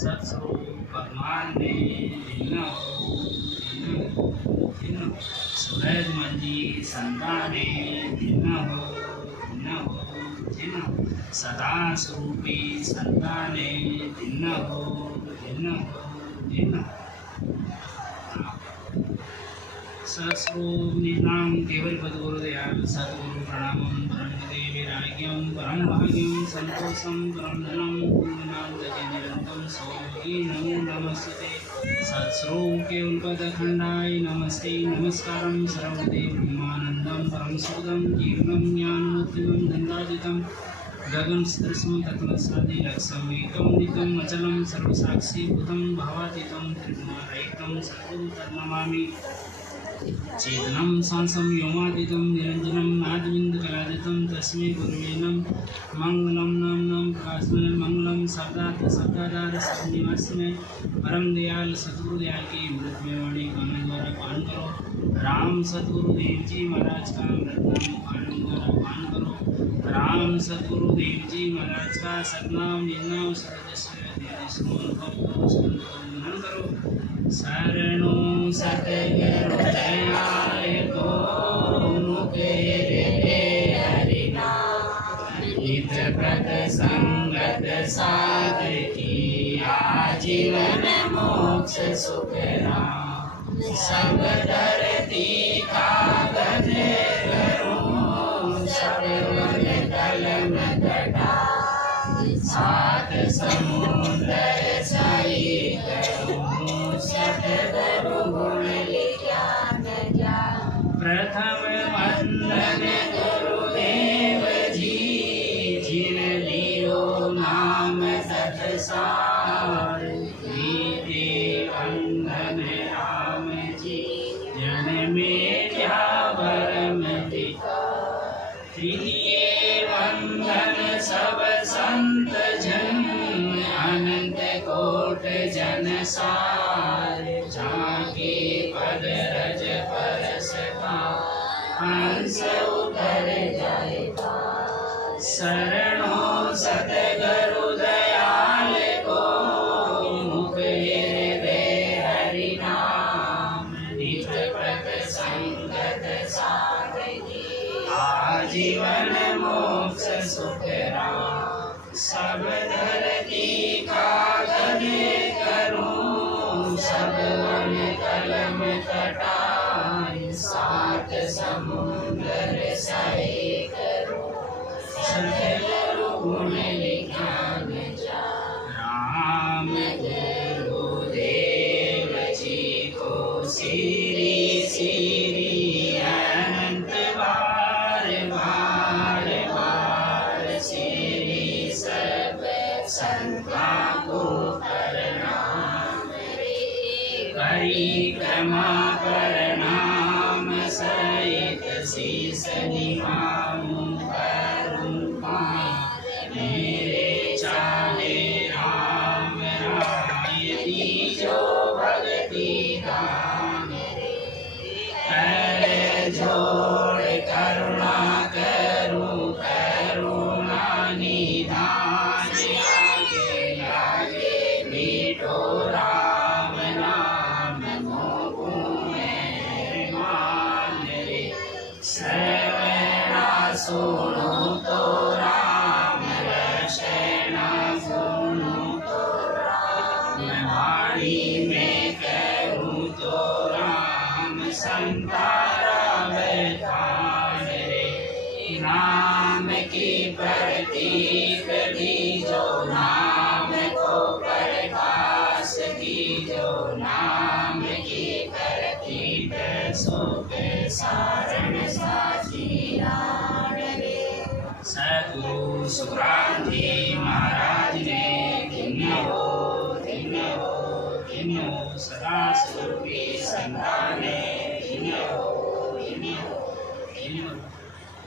सत्स्वरूप परमानंदे भिन्न सूरज मंजी संताने भिन्न सदा स्वरूपी संताने भिन्न सत्स्वरूप निनाम केवल पदगुरुदयाल सद्गुरु प्रणामं परम देवीराज्ञं परम भाग्यं संतोषं परम धनं पूर्णनाम निरंतम सौयोगी नमो नमस्ते सत्स्वरूप केवल पदखंडाय नमस्ते नमस्कारं सर्वदेव ब्रह्मानंदं परम सुखदं जीवनं ज्ञानमुद्रितं दंडादितं गगन सदृशं तत्त्वसादि लक्ष्मीकं नित्यं अचलं सर्वसाक्षी भूतं भावातीतं त्रिगुणारहितं सद्गुरु तन्नमामि चेतनं सांसं व्योमातीतं निरंजनं नादविन्दकलादितं तस्मै गुरुवे नमः मंगलं नाम प्रकाशनं मंगलं शब्दार्थ श्रीनिवासने परम दयाल सद्गुरु दयाल की मृत में वाणी कानन द्वारा पान करो। राम सद्गुरु देव जी महाराज का मृतनाम कानन द्वारा पान करो। राम सद्गुरु देव जी महाराज का सतनाम निनाम सर्वदेव करो। शरणो सतगुरु दयाल को मुकेरे हरिनाम नित प्रत संगत साध की आजीवन मोक्ष सुख राम सब धरती कागज करूं सब मन कलम कटा सात समुद्र सही करूं सतगुरु गुण ज्ञान प्रथम वंदन गुरुदेव जी जिन लियो नाम तत्सार नीति वंदन राम जी जन में भरम तृतीय वंदन सब संत जन अनंत कोट जन सार जाके पद रज परसता हंस उतर जाए शरणों सतगुरु दयाल को मुकेरे हरि नाम नित प्रत संगत साधकी आजीवन मोक्ष सुख राम सब धरती कागज करूं सब वन कलम कटाई सात समुद्र सही करूं सतगुरु गुण ज्ञान राम गुरुदेव जी को श्री श्री अनंत बार बार बार श्री सब संता को प्रणाम परिक्रमा प्रणाम सहित शीस निभाऊं मेरे चाहे राम राय जो भक्ति दान कर जोड़ करुणा करूं करुणा निधान आगे आगे मीठो राम नाम मोहू में मान रे श्रवणा सुनो तो राम रचना सुनो तो राम वाणी में करूं तो राम संतारा बैठान रे नाम की प्रतीक दीजो नाम को प्रकाश दीजो नाम की प्रतीक सुख सारण साची सद्गुरु सुक्रांति महाराज ने धन्य हो सदा स्वरूपी संताने धन्य हो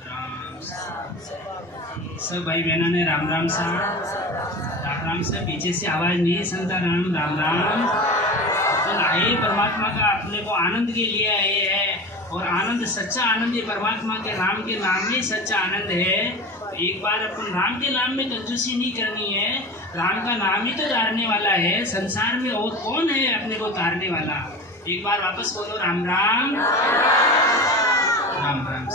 राम सब भाई बहनों ने राम राम से पीछे से आवाज नहीं सुनता राम राम तो आए परमात्मा का अपने को आनंद के लिए आए हैं और आनंद सच्चा आनंद ये परमात्मा के राम के नाम में सच्चा आनंद है। एक बार अपन राम के नाम में कंजूसी नहीं करनी है। राम का नाम ही तो तारने वाला है, संसार में और कौन है अपने को तारने वाला। एक बार वापस बोलो राम राम राम राम।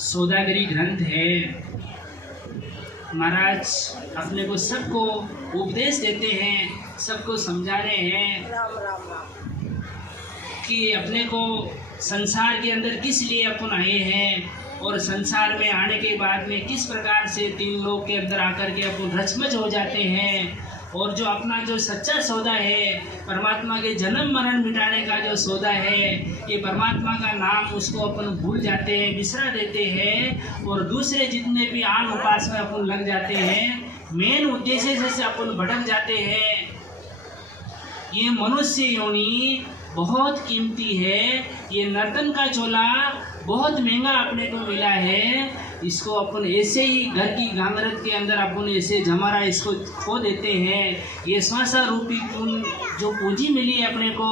सौदागरी ग्रंथ है। महाराज अपने को सबको उपदेश देते हैं, सबको समझा रहे हैं कि अपने को संसार के अंदर किस लिए अपन आए हैं और संसार में आने के बाद में किस प्रकार से तीन लोग के अंदर आकर के अपन रचमच हो जाते हैं। और जो अपना जो सच्चा सौदा है, परमात्मा के जन्म मरण मिटाने का जो सौदा है, ये परमात्मा का नाम उसको अपन भूल जाते हैं, बिसरा देते हैं और दूसरे जितने भी आन उपास में अपन लग जाते हैं, मेन उद्देश्य से अपन भटक जाते हैं। ये मनुष्य योनि बहुत कीमती है, ये नर्तन का चोला बहुत महंगा अपने को मिला है। इसको अपन ऐसे ही घर की गांगरत के अंदर अपन ऐसे जमारा इसको खो देते हैं। ये श्वासा रूपी जो पूंजी मिली है अपने को,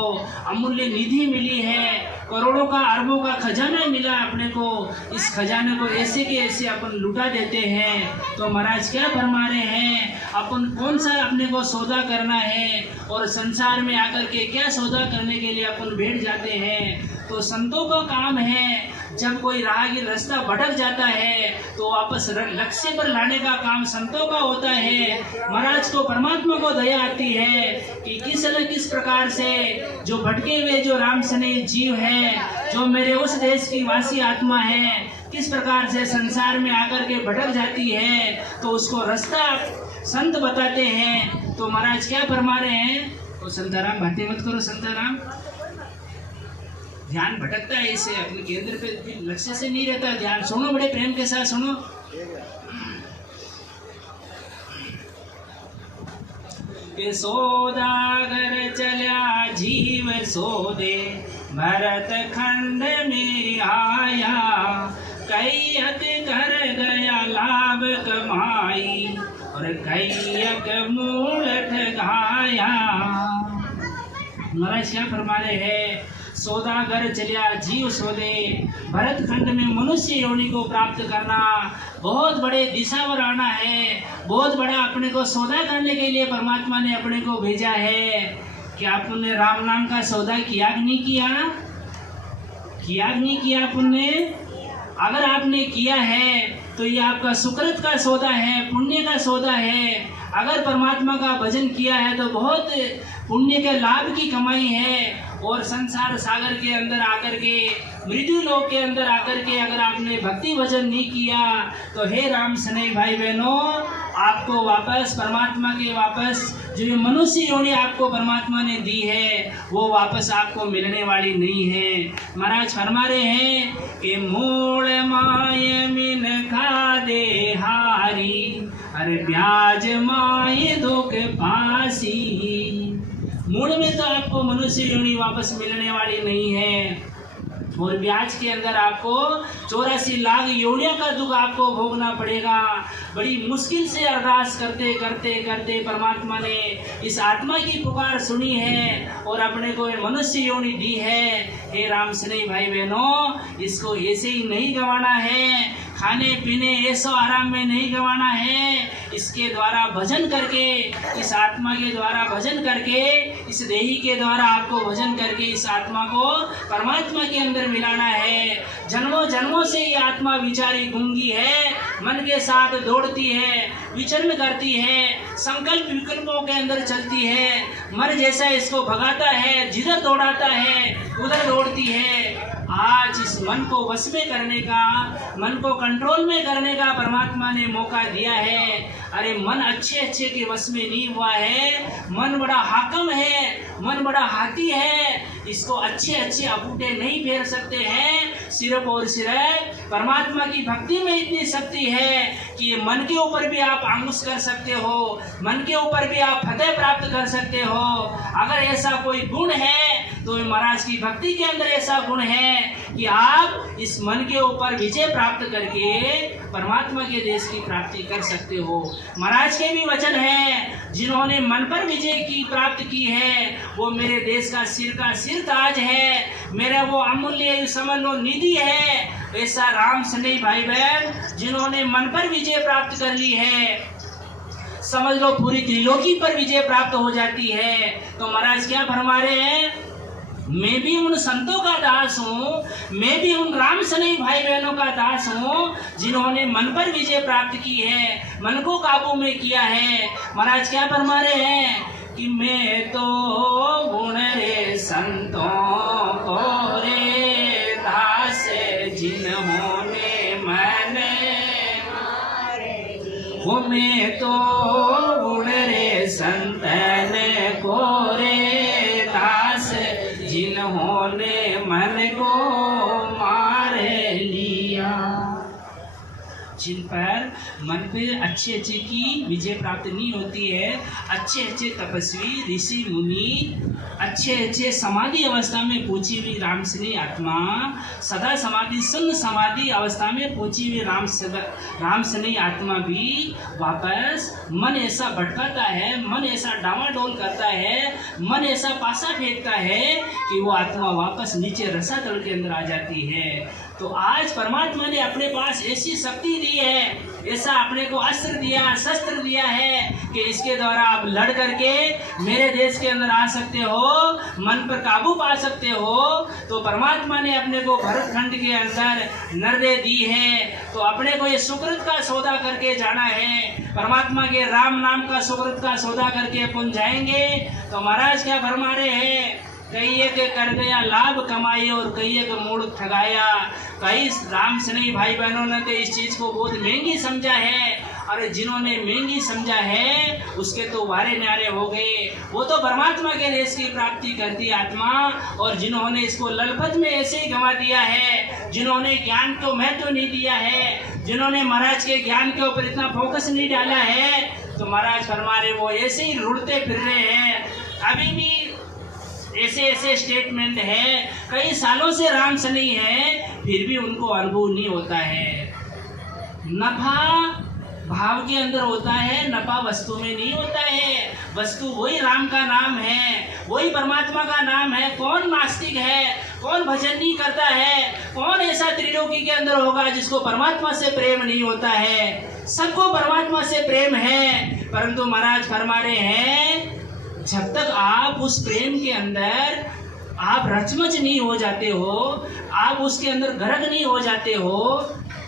अमूल्य निधि मिली है, करोड़ों का अरबों का खजाना मिला अपने को, इस खजाने को ऐसे के ऐसे अपन लुटा देते हैं। तो महाराज क्या फरमा रहे हैं, अपन कौन सा अपने को सौदा करना है और संसार में आकर के क्या सौदा करने के लिए अपन बैठ जाते हैं। तो संतों का काम है, जब कोई राहगीर रास्ता भटक जाता है तो वापस लक्ष्य पर लाने का काम संतों का होता है। महाराज को परमात्मा को दया आती है कि किस प्रकार से जो भटके हुए जो राम सने जीव है, जो मेरे उस देश की वासी आत्मा है, किस प्रकार से संसार में आकर के भटक जाती है, तो उसको रास्ता संत बताते हैं। तो महाराज क्या फरमा रहे हैं, तो संताराम बातें मत करो, संताराम ध्यान भटकता है, इसे अपने केंद्र पे लक्ष्य से नहीं रहता। ध्यान सुनो, बड़े प्रेम के साथ सुनो। के सौदागर चल्या जीव सोदे, भरत खंड में आया, कैयक कर गया लाभ कमाई और कैयक मूल ठगाया। महाराज क्या फरमा रहे हैं, सौदागर चलिया जीव सोदे, भरत खंड में मनुष्य योनि को प्राप्त करना बहुत बड़े दिशा पर आना है, बहुत बड़ा अपने को सौदा करने के लिए परमात्मा ने अपने को भेजा है। क्या आपने राम नाम का सौदा किया कि नहीं किया? किया कि नहीं किया आपने? अगर आपने किया है तो ये आपका सुकृत का सौदा है, पुण्य का सौदा है। अगर परमात्मा का भजन किया है तो बहुत पुण्य के लाभ की कमाई है। और संसार सागर के अंदर आकर के, मृत्यु लोक के अंदर आकर के अगर आपने भक्ति भजन नहीं किया तो हे राम सने भाई बहनों, आपको वापस परमात्मा के वापस जो मनुष्य योनि आपको परमात्मा ने दी है वो वापस आपको मिलने वाली नहीं है। महाराज फरमा रहे हैं कि मूल माय मिन खा दे हारी, अरे ब्याज माय दुख पासी। मूल में तो आपको मनुष्य योनि वापस मिलने वाली नहीं है और ब्याज के अंदर आपको 84 लाख योनियों का दुख आपको भोगना पड़ेगा। बड़ी मुश्किल से अरदास करते करते करते परमात्मा ने इस आत्मा की पुकार सुनी है और अपने को मनुष्य योनि दी है। हे राम स्नेही भाई बहनों, इसको ऐसे ही नहीं गंवाना है, खाने पीने ऐसो आराम में नहीं गंवाना है। इसके द्वारा भजन करके, इस आत्मा के द्वारा भजन करके, इस देही के द्वारा आपको भजन करके इस आत्मा को परमात्मा के अंदर मिलाना है। जन्मों जन्मों से ये आत्मा विचारी गूंगी है, मन के साथ दौड़ती है, विचरण करती है, संकल्प विकल्पों के अंदर चलती है, मर जैसा इसको भगाता है, जिधर दौड़ाता है उधर दौड़ती है। आज इस मन को वश में करने का, मन को कंट्रोल में करने का परमात्मा ने मौका दिया है। अरे मन अच्छे अच्छे के वश में नहीं हुआ है, मन बड़ा हाकम है, मन बड़ा हाथी है, इसको अच्छे अच्छे अपूटे नहीं फेर सकते हैं। सिर्फ और सिर्फ परमात्मा की भक्ति में इतनी शक्ति है कि ये मन के ऊपर भी आप आंकुश कर सकते हो, मन के ऊपर भी आप फतेह प्राप्त कर सकते हो। अगर ऐसा कोई गुण है तो महाराज की भक्ति के अंदर ऐसा गुण है कि आप इस मन के ऊपर विजय प्राप्त करके परमात्मा के देश की प्राप्ति कर सकते हो। महाराज के भी वचन है, जिन्होंने मन पर विजय की प्राप्त की है वो मेरे देश का सिर ताज है, मेरा वो अमूल्य समझ लो निधि है। ऐसा राम स्नेही भाई बहन जिन्होंने मन पर विजय प्राप्त कर ली है, समझ लो पूरी त्रिलोकी पर विजय प्राप्त हो जाती है। तो महाराज क्या फरमा रहे हैं, मैं भी उन संतों का दास हूँ, मैं भी उन राम स्नेही भाई बहनों का दास हूँ जिन्होंने मन पर विजय प्राप्त की है, मन को काबू में किया है। महाराज क्या फरमा रहे हैं कि मैं तो गुण रे संतों को रे दास जिन्होंने मन वो मैं तो गुण रे संतन को रे दास जिन्होंने मन को मार लिया। जिन पर मन पे अच्छे की विजय प्राप्त नहीं होती है, अच्छे तपस्वी ऋषि मुनि अच्छे समाधि अवस्था में पहुंची हुई राम स्नेही आत्मा, सदा समाधि सुन्न समाधि अवस्था में पहुंची हुई राम स्नेही आत्मा भी वापस मन ऐसा भटकाता है, मन ऐसा डावाडोल करता है, मन ऐसा पासा फेंकता है कि वो आत्मा वापस नीचे रसातल के अंदर आ जाती है। तो आज परमात्मा ने अपने पास ऐसी शक्ति दी है, ऐसा अपने को अस्त्र दिया, शस्त्र दिया है कि इसके द्वारा आप लड़ करके मेरे देश के अंदर आ सकते हो, मन पर काबू पा सकते हो। तो परमात्मा ने अपने को भरतखंड के अंदर नर्दे दी है, तो अपने को ये सुकृत का सौदा करके जाना है, परमात्मा के राम नाम का सुकृत का सौदा करके अपन जाएंगे। तो महाराज क्या फरमा रहे हैं, कई एक कर गया लाभ कमाए और कई एक मूड ठगाया। कई राम स्नेही भाई बहनों ने तो इस चीज को बहुत महंगी समझा है, और जिन्होंने महंगी समझा है उसके तो वारे न्यारे हो गए। वो तो परमात्मा के देश की प्राप्ति करती आत्मा, और जिन्होंने इसको ललपत में ऐसे ही गंवा दिया है, जिन्होंने ज्ञान को महत्व नहीं दिया है, जिन्होंने महाराज के ज्ञान के ऊपर इतना फोकस नहीं डाला है, तो महाराज फरमा रहे वो ऐसे ही रुड़ते फिर रहे हैं। अभी भी ऐसे स्टेटमेंट है, कई सालों से राम स्नेही है फिर भी उनको अनुभव नहीं होता है। नफा भाव के अंदर होता है, नफा वस्तु में नहीं होता है। वस्तु वही राम का नाम है, वही परमात्मा का नाम है। कौन नास्तिक है, कौन भजन नहीं करता है, कौन ऐसा त्रिलोकी के अंदर होगा जिसको परमात्मा से प्रेम नहीं होता है। सबको परमात्मा से प्रेम है, परंतु महाराज फरमा रहे हैं जब तक आप उस प्रेम के अंदर आप रचमच नहीं हो जाते हो, आप उसके अंदर गर्क नहीं हो जाते हो,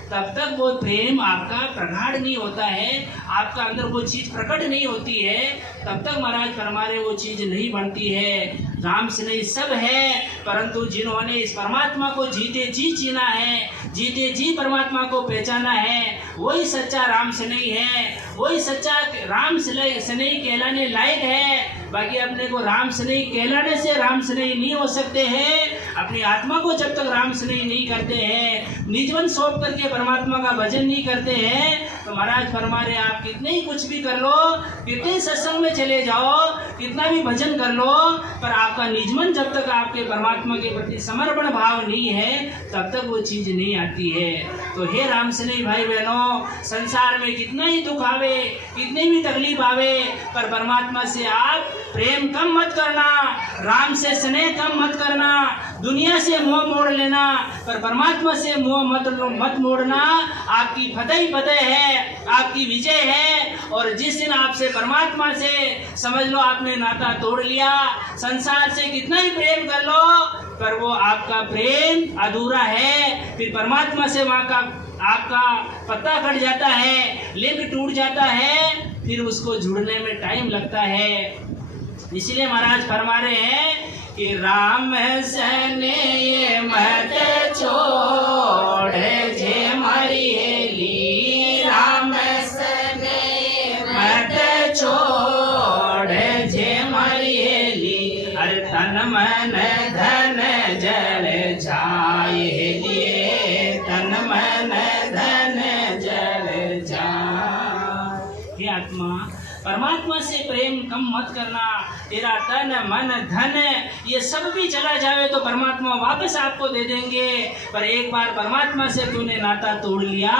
तब तक वो प्रेम आपका प्रगाढ़ नहीं होता है, आपका अंदर वो चीज प्रकट नहीं होती है, तब तक महाराज फरमा रहे वो चीज नहीं बनती है। राम स्नेही सब है, परंतु जिन्होंने इस परमात्मा को जीते जी जीना है, जीते जी परमात्मा को पहचाना है, वही सच्चा राम स्नेही है, वही सच्चा राम स्नेही कहलाने लायक है। बाकी अपने को राम स्नेही कहलाने से राम स्नेही नहीं हो सकते हैं। अपनी आत्मा को जब तक राम स्नेही नहीं करते हैं, निजवन सौंप करके परमात्मा का भजन नहीं करते हैं, तो महाराज फरमा रहे आप कितने ही कुछ भी कर लो, कितने सत्संग में चले जाओ, कितना भी भजन कर लो, पर आपका निजमन जब तक आपके परमात्मा के प्रति समर्पण भाव नहीं है तब तक वो चीज नहीं आती है। तो हे राम स्नेही भाई बहनों, संसार में कितना ही दुख आवे, कितनी भी तकलीफ आवे, पर परमात्मा से आप प्रेम कम मत करना, राम से स्नेह कम मत करना, दुनिया से मोह मोड़ लेना, पर परमात्मा से मोह मत मोड़ना। आपकी फतेह ही फतेह है, आपकी विजय है। और जिस दिन आपसे परमात्मा से समझ लो आपने नाता तोड़ लिया, संसार से कितना ही प्रेम कर लो, पर वो आपका प्रेम अधूरा है। फिर परमात्मा से वहाँ का आपका पत्ता कट जाता है, लिंक टूट जाता है, फिर उसको जुड़ने में टाइम लगता है। इसलिए महाराज फरमा रहे हैं कि राम सने मत छोड़ जे मारी हेली, राम सने मत छोड़ जे मारी हेली, अरे तन मन धन जल जाए लिए, तन मन धन जल जाए। हे आत्मा, परमात्मा से प्रेम कम मत करना, तेरा तन मन धन ये सब भी चला जावे तो परमात्मा वापस आपको दे देंगे। पर एक बार परमात्मा से तूने नाता तोड़ लिया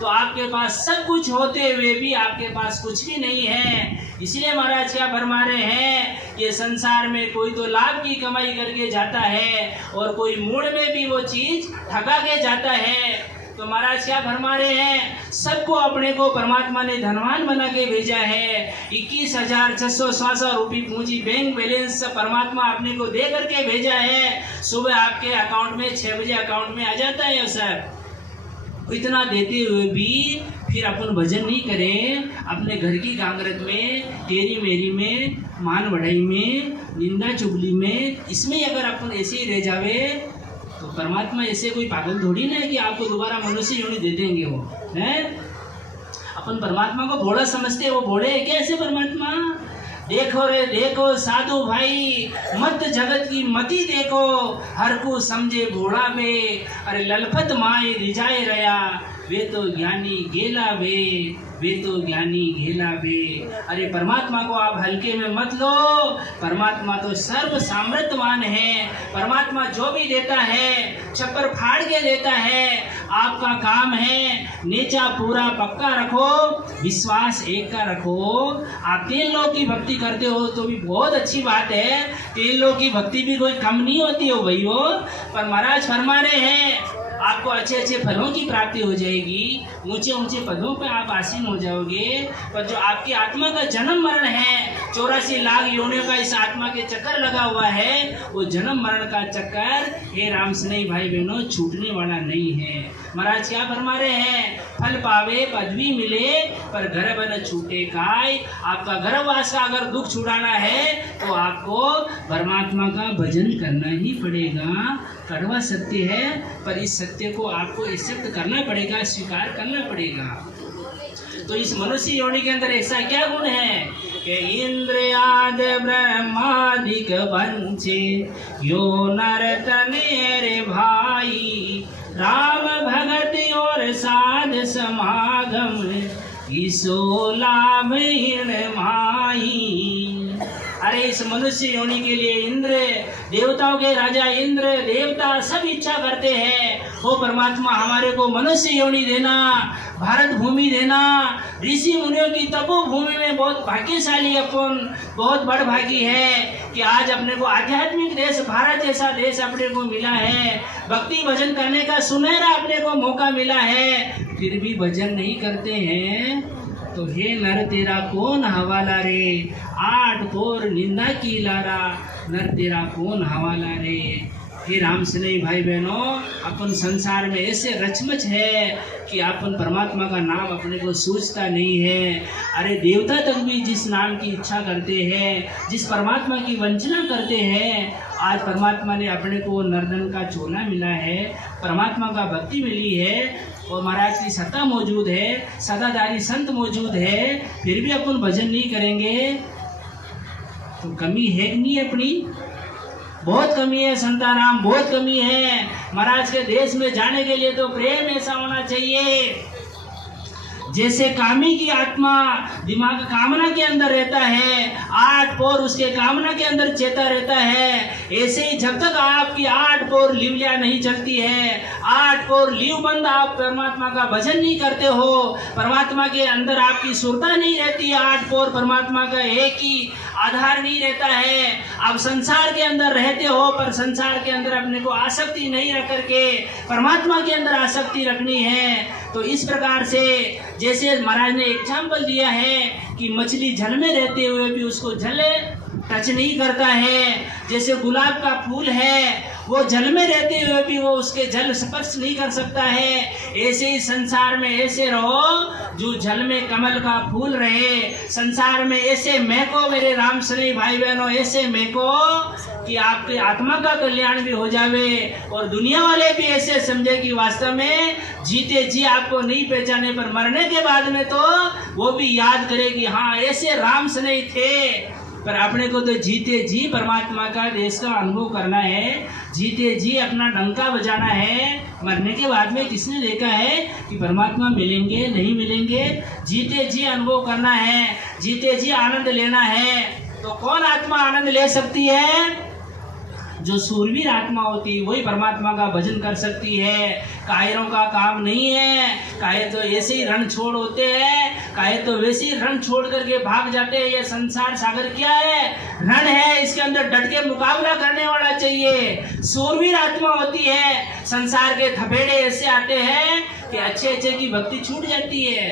तो आपके पास सब कुछ होते हुए भी आपके पास कुछ भी नहीं है। इसलिए महाराज क्या फरमा रहे हैं, ये संसार में कोई तो लाभ की कमाई करके जाता है और कोई मूड में भी वो चीज ठगा के जाता है। तो महाराज क्या फरमा रहे हैं, सबको अपने को परमात्मा ने धनवान बना के भेजा है। 21,666 रुपये पूंजी बैंक बैलेंस परमात्मा अपने को दे करके भेजा है। सुबह आपके अकाउंट में 6 बजे अकाउंट में आ जाता है सर। इतना देते हुए भी फिर अपन भजन नहीं करें, अपने घर की कांगरत में, तेरी मेरी में, मान बढ़ाई में, निंदा चुगली में, इसमें अगर अपन ऐसे ही रह जावे तो परमात्मा ऐसे कोई पागल थोड़ी ना है कि आपको दोबारा मनुष्य योनि दे देंगे। वो है अपन परमात्मा को भोला समझते हैं, वो भोले है कैसे परमात्मा। देखो रे देखो साधु भाई, मत जगत की मति देखो, हर को समझे भोला बे, अरे ललपत माए रिजाए रया, वे तो ज्ञानी गेला वे तो ज्ञानी घेला बे। अरे परमात्मा को आप हल्के में मत लो, परमात्मा तो सर्व सामर्थ्यवान है। परमात्मा जो भी देता है छप्पर फाड़ के देता है। आपका काम है नीचा पूरा पक्का रखो, विश्वास एक का रखो। आप 3 लोग की भक्ति करते हो तो भी बहुत अच्छी बात है, 3 लोग की भक्ति भी कोई कम नहीं होती हो भाई हो। पर महाराज फरमा रहे हैं आपको अच्छे अच्छे फलों की प्राप्ति हो जाएगी, ऊंचे ऊंचे पदों पर आप आसीन हो जाओगे। पर जो आपकी आत्मा का जन्म मरण है, 84 लाख योनियों का इस आत्मा के चक्कर लगा हुआ है, वो जन्म मरण का चक्कर हे राम स्नेही भाई बहनों छूटने वाला नहीं है। महाराज क्या फरमा रहे हैं, फल पावे पदवी मिले पर घर बन छूटे काय। आपका गर्भवास का अगर दुख छुड़ाना है तो आपको परमात्मा का भजन करना ही पड़ेगा। कड़वा सत्य है पर इस सत्य को आपको एक्सेप्ट करना पड़ेगा, स्वीकार करना पड़ेगा। तो इस मनुष्य योनि के अंदर ऐसा क्या गुण है कि इंद्रियाद ब्रह्मादिक वंचे यो नर तनेरे भाई, राम भगत और साध समागम इसो लाभ हीन माई। अरे इस मनुष्य योनि के लिए इंद्र, देवताओं के राजा इंद्र देवता सब इच्छा करते हैं, वो परमात्मा हमारे को मनुष्य योनि देना, भारत भूमि देना। ऋषि मुनियों की तपोभूमि में बहुत भाग्यशाली अपन, बहुत बड़ भागी है कि आज अपने को आध्यात्मिक देश भारत जैसा देश अपने को मिला है। भक्ति भजन करने का सुनहरा अपने को मौका मिला है, फिर भी भजन नहीं करते हैं। तो हे नर तेरा कौन हवाला रे, 8 पोर निंदा की लारा, नर तेरा कौन हवाला रे। हे राम स्नेही भाई बहनों, अपन संसार में ऐसे रचमच है कि अपन परमात्मा का नाम अपने को सूझता नहीं है। अरे देवता तक भी जिस नाम की इच्छा करते हैं, जिस परमात्मा की वंचना करते हैं, आज परमात्मा ने अपने को नर्दन का चोला मिला है, परमात्मा का भक्ति मिली है और महाराज की सत्ता मौजूद है, सदाधारी संत मौजूद है, फिर भी अपन भजन नहीं करेंगे तो कमी है कि नहीं अपनी? बहुत कमी है संताराम, बहुत कमी है। महाराज के देश में जाने के लिए तो प्रेम ऐसा होना चाहिए जैसे कामी की आत्मा दिमाग कामना के अंदर रहता है, 8 पोर उसके कामना के अंदर चेता रहता है, ऐसे ही जब तक आपकी 8 पोर लीवलिया नहीं चलती है, 8 पोर लीव बंद आप परमात्मा का भजन नहीं करते हो, परमात्मा के अंदर आपकी सुरता नहीं रहती, 8 पोर परमात्मा का एक ही आधार नहीं रहता है। आप संसार के अंदर रहते हो पर संसार के अंदर अपने को आसक्ति नहीं रख करके परमात्मा के अंदर आसक्ति रखनी है। तो इस प्रकार से जैसे महाराज ने एग्जाम्पल दिया है कि मछली जल में रहते हुए भी उसको जल टच नहीं करता है, जैसे गुलाब का फूल है वो जल में रहते हुए भी वो उसके जल स्पर्श नहीं कर सकता है, ऐसे ही संसार में ऐसे रहो जो जल में कमल का फूल रहे। संसार में ऐसे महको मेरे राम स्नेही भाई बहनों, ऐसे महको कि आपके आत्मा का कल्याण भी हो जावे और दुनिया वाले भी ऐसे समझे कि वास्तव में जीते जी आपको नहीं पहचाने पर मरने के बाद में तो वो भी याद करे कि हाँ ऐसे राम स्नेही थे। पर अपने को तो जीते जी परमात्मा का देश का अनुभव करना है, जीते जी अपना डंका बजाना है। मरने के बाद में किसने देखा है कि परमात्मा मिलेंगे नहीं मिलेंगे? जीते जी अनुभव करना है, जीते जी आनंद लेना है। तो कौन आत्मा आनंद ले सकती है? जो सूरवीर आत्मा होती है वही परमात्मा का भजन कर सकती है। कायरों का काम नहीं है। कायर तो ऐसे ही रण छोड़ होते हैं, कायर तो वैसे ही रण छोड़ करके भाग जाते हैं। ये संसार सागर क्या है? रण है, इसके अंदर डट के मुकाबला करने वाला चाहिए। सूरवीर आत्मा होती है। संसार के थपेड़े ऐसे आते हैं कि अच्छे की भक्ति छूट जाती है,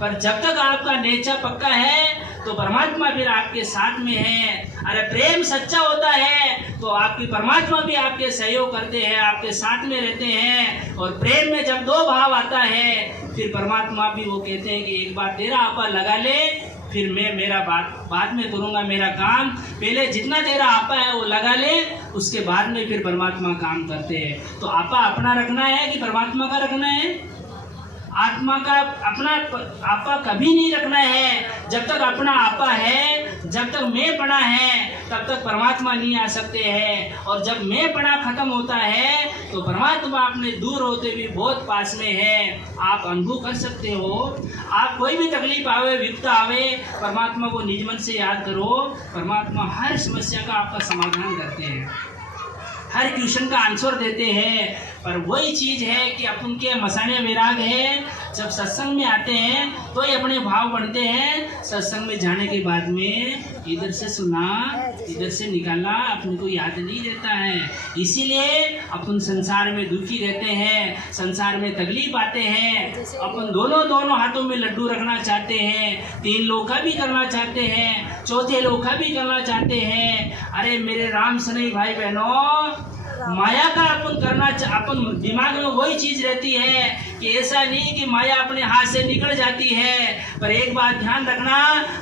पर जब तक आपका नेचा पक्का है तो परमात्मा फिर आपके साथ में है। अरे प्रेम सच्चा होता है तो आपकी परमात्मा भी आपके सहयोग करते हैं, आपके साथ में रहते हैं। और प्रेम में जब दो भाव आता है फिर परमात्मा भी वो कहते हैं कि एक बार तेरा आपा लगा ले, फिर मैं मेरा बाद में करूँगा मेरा काम। पहले जितना तेरा आपा है वो लगा ले, उसके बाद में फिर परमात्मा काम करते हैं। तो आपा अपना रखना है कि परमात्मा का रखना है? आत्मा का अपना आपा कभी नहीं रखना है। जब तक अपना आपा है, जब तक मैं पड़ा है, तब तक परमात्मा नहीं आ सकते हैं। और जब मैं पड़ा खत्म होता है तो परमात्मा अपने दूर होते भी बहुत पास में है। आप अनुभव कर सकते हो। आप कोई भी तकलीफ आवे, विपदा आवे, परमात्मा को निज मन से याद करो। परमात्मा हर समस्या का आपका समाधान करते हैं, हर क्वेश्चन का आंसर देते हैं। पर वही चीज़ है कि अपन के मसाने वैराग है, जब सत्संग में आते हैं तो ये अपने भाव बनते हैं। सत्संग में जाने के बाद में इधर से सुना, इधर से निकाला, अपन को याद नहीं रहता है। इसीलिए अपन संसार में दुखी रहते हैं, संसार में तकलीफ आते हैं। अपन दोनों हाथों में लड्डू रखना चाहते हैं, 3 लोग का भी करना चाहते हैं, 4थे लोग का भी करना चाहते हैं। अरे मेरे राम सनई भाई बहनों, माया का अपन दिमाग में वही चीज रहती है कि ऐसा नहीं कि माया अपने हाथ से निकल जाती है। पर एक बात ध्यान रखना,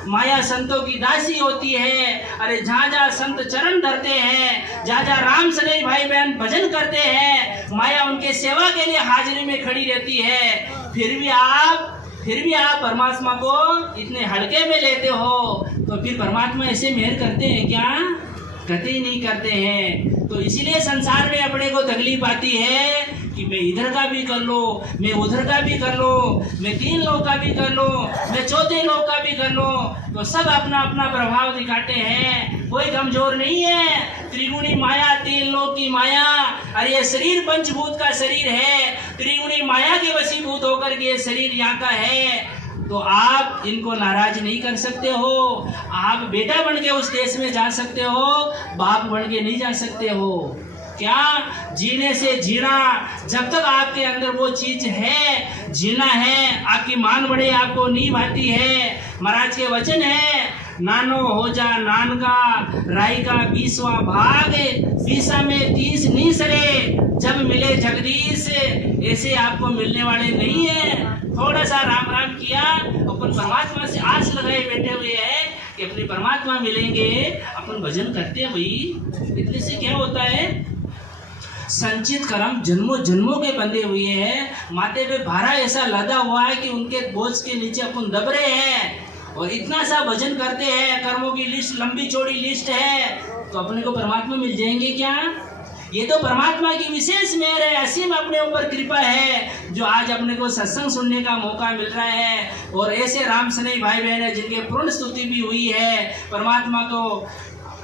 माया संतों की दासी होती है। अरे जहाँ संत चरण धरते हैं, जहाँ राम सनई भाई बहन भजन करते हैं, माया उनके सेवा के लिए हाजिरी में खड़ी रहती है। फिर भी आप परमात्मा को इतने हल्के में लेते हो, तो फिर परमात्मा ऐसे मेहर करते हैं क्या? कतई नहीं करते हैं। तो इसीलिए संसार में अपने को तकलीफ आती है कि मैं इधर का भी कर लो, मैं उधर का भी कर लो, मैं 3 लोग का भी कर लो, मैं 4थे लोग का भी कर लो। तो सब अपना अपना प्रभाव दिखाते हैं, कोई कमजोर नहीं है। त्रिगुणी माया, 3 लोग की माया। अरे ये शरीर पंचभूत का शरीर है, त्रिगुणी माया के वशीभूत होकर के ये शरीर यहाँ का है। तो आप इनको नाराज नहीं कर सकते हो। आप बेटा बन के उस देश में जा सकते हो, बाप बन के नहीं जा सकते हो। क्या? जीने से जीना। जब तक आपके अंदर वो चीज है, जीना है, आपकी मान बड़े आपको नहीं भाती है। महाराज के वचन है, नानो हो जा नान का, राई का 20वां भाग, 20 में 30 नहीं सरे, जब मिले जगदीश ऐसे आपको मिलने वाले नहीं है। थोड़ा सा राम राम किया, अपन परमात्मा से आस लगाए बैठे हुए हैं कि अपने परमात्मा मिलेंगे, अपन भजन करते हैं भाई। इतने से क्या होता है? संचित कर्म जन्मों जन्मों के बंधे हुए हैं, माथे पे भारा ऐसा लदा हुआ है कि उनके बोझ के नीचे अपन दब रहे हैं। और इतना सा भजन करते हैं, कर्मों की लिस्ट लंबी चौड़ी लिस्ट है, तो अपने को परमात्मा मिल जाएंगे क्या? ये तो परमात्मा की विशेष मेहर है, असीम अपने ऊपर कृपा है, जो आज अपने को सत्संग सुनने का मौका मिल रहा है। और ऐसे राम सनई भाई बहन है जिनके पूर्ण स्तुति भी हुई है, परमात्मा को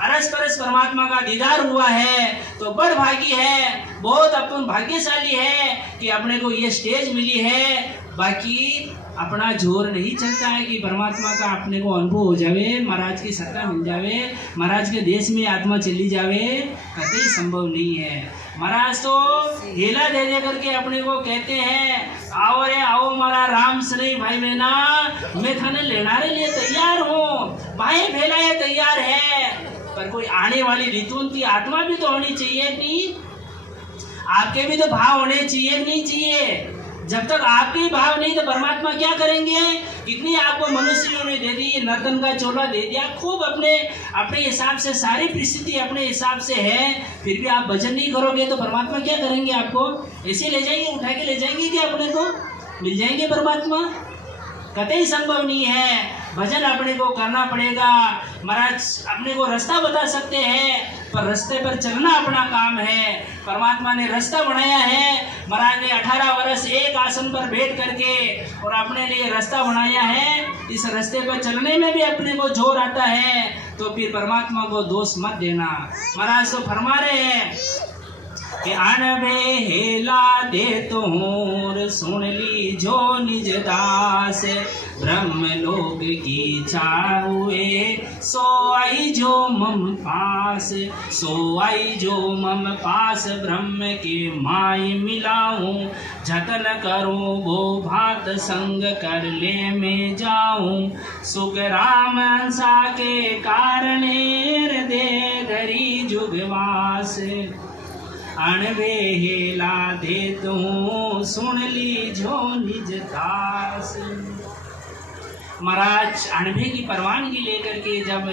अरस परस परमात्मा का दीदार हुआ है, तो बड़ भागी है, बहुत अपन भाग्यशाली है कि अपने को ये स्टेज मिली है। बाकी अपना जोर नहीं चलता है कि परमात्मा का अपने को अनुभव हो जावे, महाराज की सत्ता मिल जावे, महाराज के देश में आत्मा चली जावे, कतई संभव नहीं है। महाराज तो हेला दे दे करके अपने को कहते हैं, आओ रे आओ मारा राम सनई भाई बहना, मैं थाने लेनारे लिए तैयार हूँ, भाई भेला ये तैयार है। पर कोई आने वाली ऋतु की आत्मा भी तो होनी चाहिए, नहीं? आपके भी तो भाव होने चाहिए, नहीं चाहिए? जब तक आपके भाव नहीं तो परमात्मा क्या करेंगे? कितनी आपको मनुष्यों ने दे दी, नर्तन का चोला दे दिया, खूब अपने हिसाब से, सारी परिस्थिति अपने हिसाब से है, फिर भी आप भजन नहीं करोगे तो परमात्मा क्या करेंगे? आपको ऐसे ले जाएंगे, उठा के ले जाएंगे क्या? अपने को मिल जाएंगे परमात्मा? कतई संभव नहीं है। भजन अपने को करना पड़ेगा। महाराज अपने को रास्ता बता सकते हैं, पर रास्ते पर चलना अपना काम है। परमात्मा ने रास्ता बनाया है, महाराज ने 18 वर्ष एक आसन पर बैठ करके और अपने लिए रास्ता बनाया है। इस रास्ते पर चलने में भी अपने को जोर आता है, तो फिर परमात्मा को दोष मत देना। महाराज तो फरमा रहे हैं कि अनबे हेला दे तोर सुन ली जो निज दास, ब्रह्म लोक की चाहुए सो आई जो मम पास, सो आई जो मम पास ब्रह्म के माई मिलाऊं, जतन करूं वो भात संग कर ले में जाऊं, सुख राम हंसा के कारणेर दे धरी जुगवास, अणबे हेला दे तू सुन ली जो निज दास। महाराज अणबे की परवानगी लेकर के जब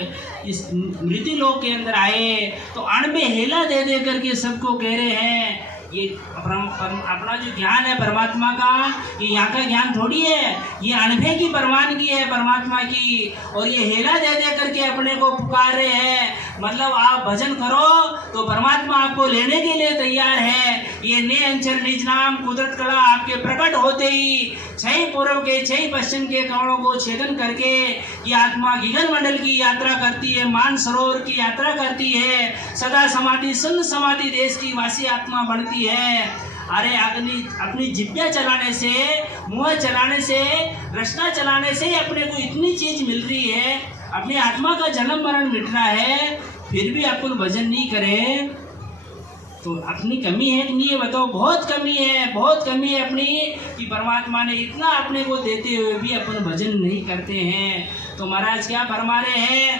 इस मृत्यु लोक के अंदर आए तो अणबे हेला दे दे करके सबको कह रहे हैं ये अपना जो ज्ञान है परमात्मा का, ये यहाँ का ज्ञान थोड़ी है, ये अणबे की परवानगी है परमात्मा की, और ये हेला दे दे करके अपने को पुकार रहे हैं। मतलब आप भजन करो तो परमात्मा आपको लेने के लिए तैयार है। ये ने अंचल निज नाम कुदरत कला आपके प्रकट होते ही 6 पूर्व के 6 पश्चिम के कणों को छेदन करके ये आत्मा गगन मंडल की यात्रा करती है, मान सरोवर की यात्रा करती है, सदा समाधि सुन समाधि देश की वासी आत्मा बनती है। अरे अपनी जिब्या चलाने से, मुँह चलाने से, रचना चलाने से अपने को इतनी चीज मिल रही है, अपनी आत्मा का जन्म मरण मिट रहा है, फिर भी अपन भजन नहीं करें तो अपनी कमी है कि नहीं है बताओ? बहुत कमी है, बहुत कमी है अपनी, कि परमात्मा ने इतना अपने को देते हुए भी अपन भजन नहीं करते हैं। तो महाराज क्या फरमा रहे हैं?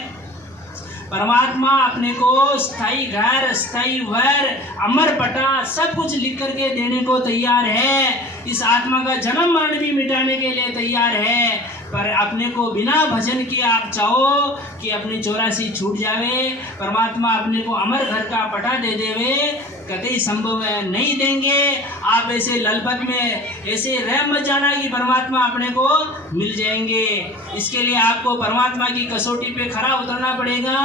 परमात्मा अपने को स्थाई घर, स्थाई वर, अमर पटा सब कुछ लिख करके देने को तैयार है। इस आत्मा का जन्म मरण भी मिटाने के लिए तैयार है। पर अपने को बिना भजन किए आप चाहो कि अपनी 84 छूट जावे, परमात्मा अपने को अमर घर का पटा दे देवे, कतई संभव है, नहीं देंगे। आप ऐसे ललपत में ऐसे रह मत जाना कि परमात्मा अपने को मिल जाएंगे। इसके लिए आपको परमात्मा की कसौटी पे खरा उतरना पड़ेगा।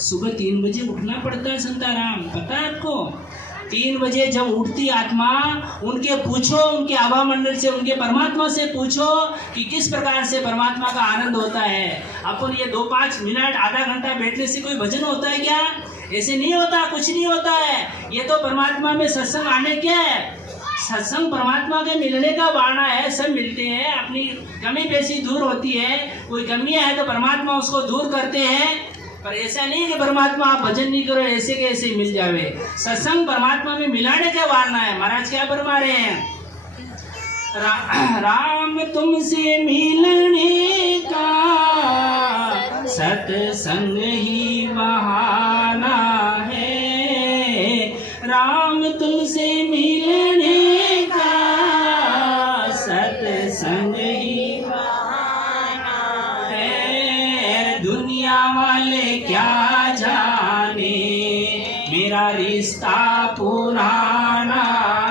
सुबह 3 बजे उठना पड़ता है संताराम, पता है आपको? 3 बजे जब उठती आत्मा, उनके पूछो, उनके आभा मंडल से, उनके परमात्मा से पूछो कि किस प्रकार से परमात्मा का आनंद होता है। अपन ये 2-5 मिनट आधा घंटा बैठने से कोई भजन होता है क्या? ऐसे नहीं होता, कुछ नहीं होता है। ये तो परमात्मा में सत्संग आने क्या है, सत्संग परमात्मा के मिलने का बहाना है। सब मिलते हैं, अपनी कमी पेशी दूर होती है, कोई कमियां है तो परमात्मा उसको दूर करते हैं। पर ऐसा नहीं कि परमात्मा आप भजन नहीं करो ऐसे के ऐसे मिल जावे। सत्संग परमात्मा में मिलाने का वारना है। महाराज क्या फरमा रहे हैं? राम तुमसे मिलने का सत्संग ही बहाना है, राम तुमसे मिलने का सत्संग ही बहाना है। दुनिया वाले क्या जाने मेरा रिश्ता पुराना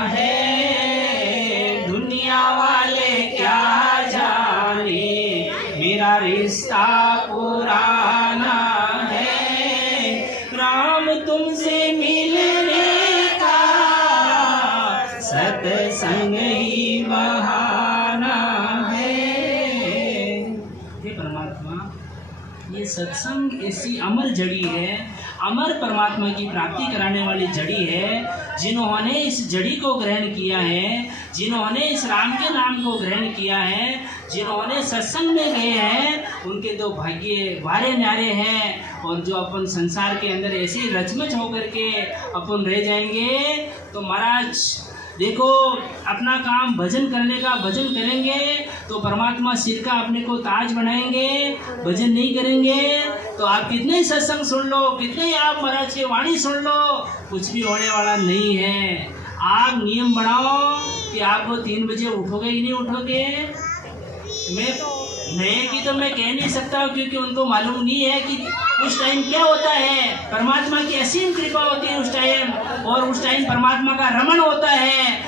है, दुनिया वाले क्या जाने मेरा रिश्ता पुराना है। राम तुमसे मिलने का सत्संग ही बहाना है। हे परमात्मा, ये सत्संग ऐसी अमर जड़ी है, अमर परमात्मा की प्राप्ति कराने वाली जड़ी है। जिन्होंने इस जड़ी को ग्रहण किया है, जिन्होंने इस राम के नाम को ग्रहण किया है, जिन्होंने सत्संग में गए हैं, उनके तो भाग्य वारे न्यारे हैं। और जो अपन संसार के अंदर ऐसे रचमच होकर के अपन रह जाएंगे, तो महाराज देखो अपना काम भजन करने का, भजन करेंगे तो परमात्मा सिर का अपने को ताज बनाएंगे। भजन नहीं करेंगे तो आप कितने ही सत्संग सुन लो, कितने ही आप महाराज की वाणी सुन लो, कुछ भी होने वाला नहीं है। आप नियम बनाओ कि आप 3 बजे उठोगे ही नहीं उठोगे। मैं कह नहीं सकता क्योंकि उनको मालूम नहीं है कि उस टाइम क्या होता है। परमात्मा की असीम कृपा होती है उस टाइम, और उस टाइम परमात्मा का रमण होता है,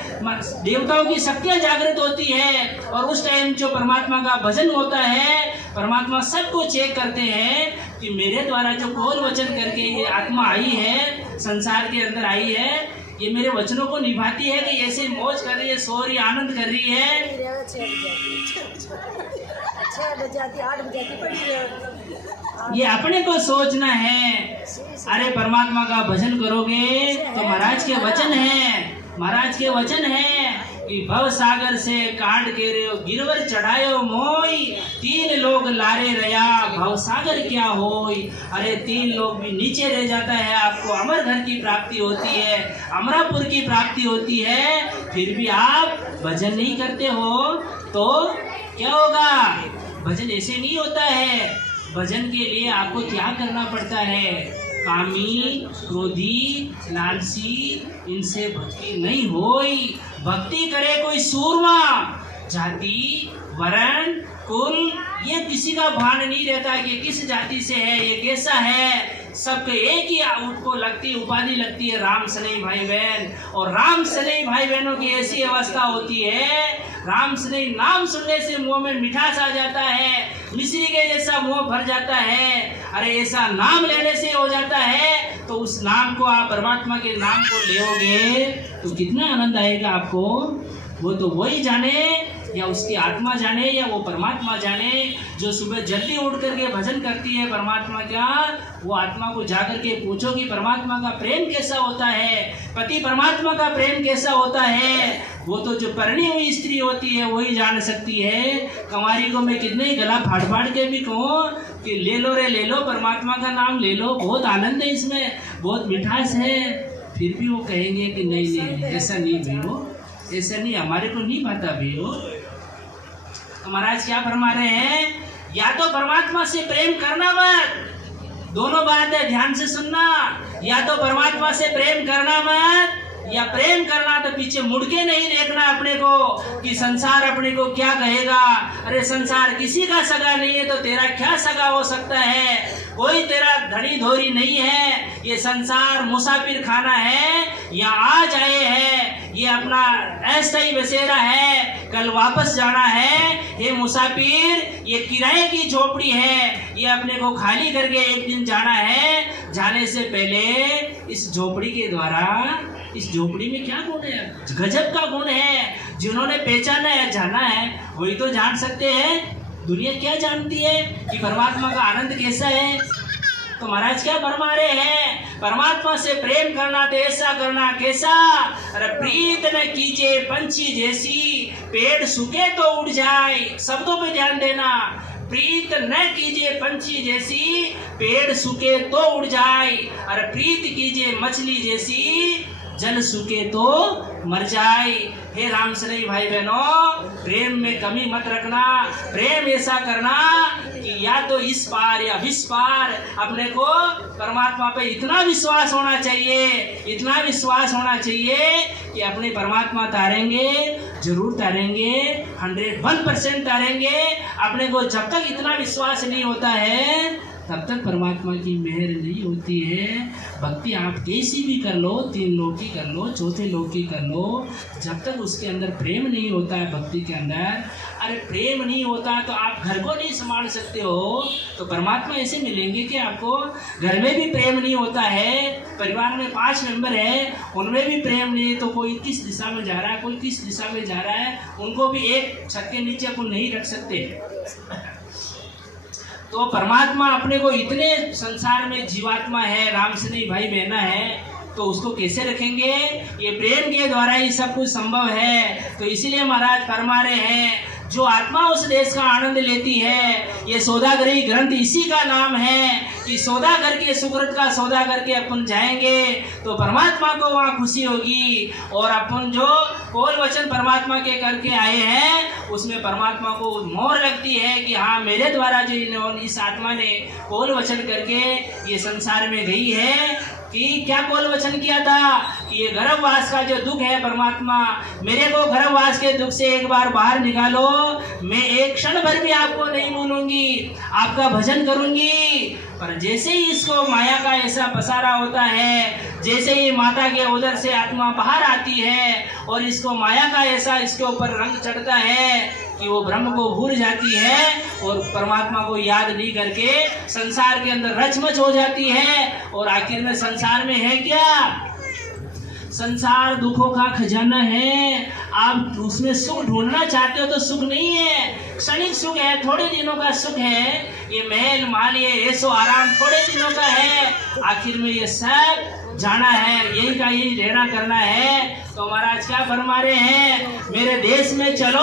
देवताओं की शक्तियाँ जागृत होती है, और उस टाइम जो परमात्मा का भजन होता है, परमात्मा सबको चेक करते हैं कि मेरे द्वारा जो कौल वचन करके ये आत्मा आई है, संसार के अंदर आई है, ये मेरे वचनों को निभाती है कि ऐसे मौज कर रही है, सो रही, आनंद कर रही है? 6 बजे आती, 8 बजे आती पड़ी है। ये अपने को सोचना है। अरे परमात्मा का भजन करोगे तो महाराज के वचन है, महाराज के वचन है कि भव सागर से काट के रे गिरवर चढ़ायो मोई, 3 लोग लारे रया भव सागर क्या होई। अरे 3 लोग भी नीचे रह जाता है, आपको अमर घर की प्राप्ति होती है, अमरापुर की प्राप्ति होती है, फिर भी आप भजन नहीं करते हो तो क्या होगा? भजन ऐसे नहीं होता है। भजन के लिए आपको क्या करना पड़ता है? कामी, क्रोधी, लालसी, इनसे भक्ति नहीं होई। भक्ति करे कोई सूरमा, जाति, वर्ण, कुल, ये किसी का भान नहीं रहता कि किस जाति से है, ये कैसा है। सबके एक ही उनको लगती उपाधि लगती है राम स्नेही भाई बहन। और राम स्नेही भाई बहनों की ऐसी अवस्था होती है, राम स्नेही नाम सुनने से मुंह में मिठास आ जाता है, मिश्री के जैसा मुंह भर जाता है। अरे ऐसा नाम लेने से हो जाता है, तो उस नाम को आप परमात्मा के नाम को लेओगे तो कितना आनंद आएगा आपको। वो तो वही जाने, या उसकी आत्मा जाने, या वो परमात्मा जाने जो सुबह जल्दी उठ करके भजन करती है परमात्मा का। वो आत्मा को जाकर के पूछो कि परमात्मा का प्रेम कैसा होता है, पति परमात्मा का प्रेम कैसा होता है। वो तो जो परणी हुई स्त्री होती है वही जान सकती है। कंवारी को मैं कितने ही गला फाड़ फाड़ के भी कहूँ कि ले लो रे ले लो, परमात्मा का नाम ले लो, बहुत आनंद है इसमें, बहुत मिठास है, फिर भी वो कहेंगे कि नहीं नहीं ऐसा नहीं भैया, ऐसा नहीं, हमारे को नहीं पता भैया। तो महाराज क्या फरमा रहे हैं? या तो परमात्मा से प्रेम करना मत, दोनों बात है, ध्यान से सुनना। या तो परमात्मा से प्रेम करना मत, या प्रेम करना तो पीछे मुड़ के नहीं देखना अपने को कि संसार अपने को क्या कहेगा। अरे संसार किसी का सगा नहीं है तो तेरा क्या सगा हो सकता है? कोई तेरा धनी धोरी नहीं है। ये संसार मुसाफिर खाना है, यहाँ आज आए हैं, ये अपना ऐसा ही बसेरा है, कल वापस जाना है। ये मुसाफिर, ये किराए की झोपड़ी है, ये अपने को खाली करके एक दिन जाना है। जाने से पहले इस झोपड़ी के द्वारा, इस झोपड़ी में क्या गुण है? गजब का गुण है। जिन्होंने पहचाना है, जाना है, वही तो जान सकते हैं। दुनिया क्या जानती है कि परमात्मा का आनंद कैसा है? तो महाराज क्या फरमा रहे हैं? परमात्मा से प्रेम करना तो ऐसा करना कैसा? अरे प्रीत न कीजिए पंछी जैसी, पेड़ सूखे तो उड़ जाए। शब्दों पे ध्यान देना। प्रीत न कीजिए पंछी जैसी, पेड़ सूखे तो उड़ जाए। अरे प्रीत कीजिए मछली जैसी, जल सूखे तो मर जाए। हे राम स्नेही भाई बहनों, प्रेम में कमी मत रखना। प्रेम ऐसा करना कि या तो इस पार या विस पार अपने को परमात्मा पे इतना विश्वास होना चाहिए, इतना विश्वास होना चाहिए कि अपने परमात्मा तारेंगे, जरूर तारेंगे, 101% तारेंगे। अपने को जब तक इतना विश्वास नहीं होता है तब तक परमात्मा की मेहर नहीं होती है। भक्ति आप कैसी भी कर लो, 3 लोक की कर लो, 4थे लोक की कर लो, जब तक उसके अंदर प्रेम नहीं होता है भक्ति के अंदर, अरे प्रेम नहीं होता तो आप घर को नहीं संभाल सकते हो। तो परमात्मा ऐसे मिलेंगे कि आपको घर में भी प्रेम नहीं होता है, परिवार में 5 मेंबर है उनमें भी प्रेम नहीं है, तो कोई किस दिशा में जा रहा है, कोई किस दिशा में जा रहा है, उनको भी एक छत के नीचे को नहीं रख सकते। तो परमात्मा अपने को इतने संसार में जीवात्मा है, राम स्नेही भाई बहना है, तो उसको कैसे रखेंगे? ये प्रेम के द्वारा ही सब कुछ संभव है। तो इसीलिए महाराज फरमा रहे हैं, जो आत्मा उस देश का आनंद लेती है, ये सौदागरी ग्रंथ इसी का नाम है कि सौदा करके, सुकृत का सौदा करके अपन जाएंगे तो परमात्मा को वहाँ खुशी होगी। और अपन जो कौल वचन परमात्मा के करके आए हैं उसमें परमात्मा को मोहर लगती है कि हाँ, मेरे द्वारा जो इस आत्मा ने कौल वचन करके ये संसार में गई है। कि क्या कौल वचन किया था कि ये गर्भवास का जो दुख है परमात्मा, मेरे को गर्भवास के दुख से एक बार बाहर निकालो, मैं एक क्षण भर भी आपको नहीं भूलूंगी, आपका भजन करूंगी। पर जैसे ही इसको माया का ऐसा पसारा होता है, जैसे ही माता के उदर से आत्मा बाहर आती है और इसको माया का ऐसा इसके ऊपर रंग चढ़ता है कि वो ब्रह्म को भूल जाती है और परमात्मा को याद नहीं करके संसार के अंदर रचमच हो जाती है। और आखिर में संसार में है क्या? संसार दुखों का खजाना है। आप उसमें सुख ढूंढना चाहते हो तो सुख नहीं है, क्षणिक सुख है, थोड़े दिनों का सुख है। ये महल माल ये ऐसो आराम थोड़े दिनों का है, आखिर में ये सब जाना है, यही का यही रहना करना है। तो महाराज क्या फरमा रहे हैं, मेरे देश में चलो,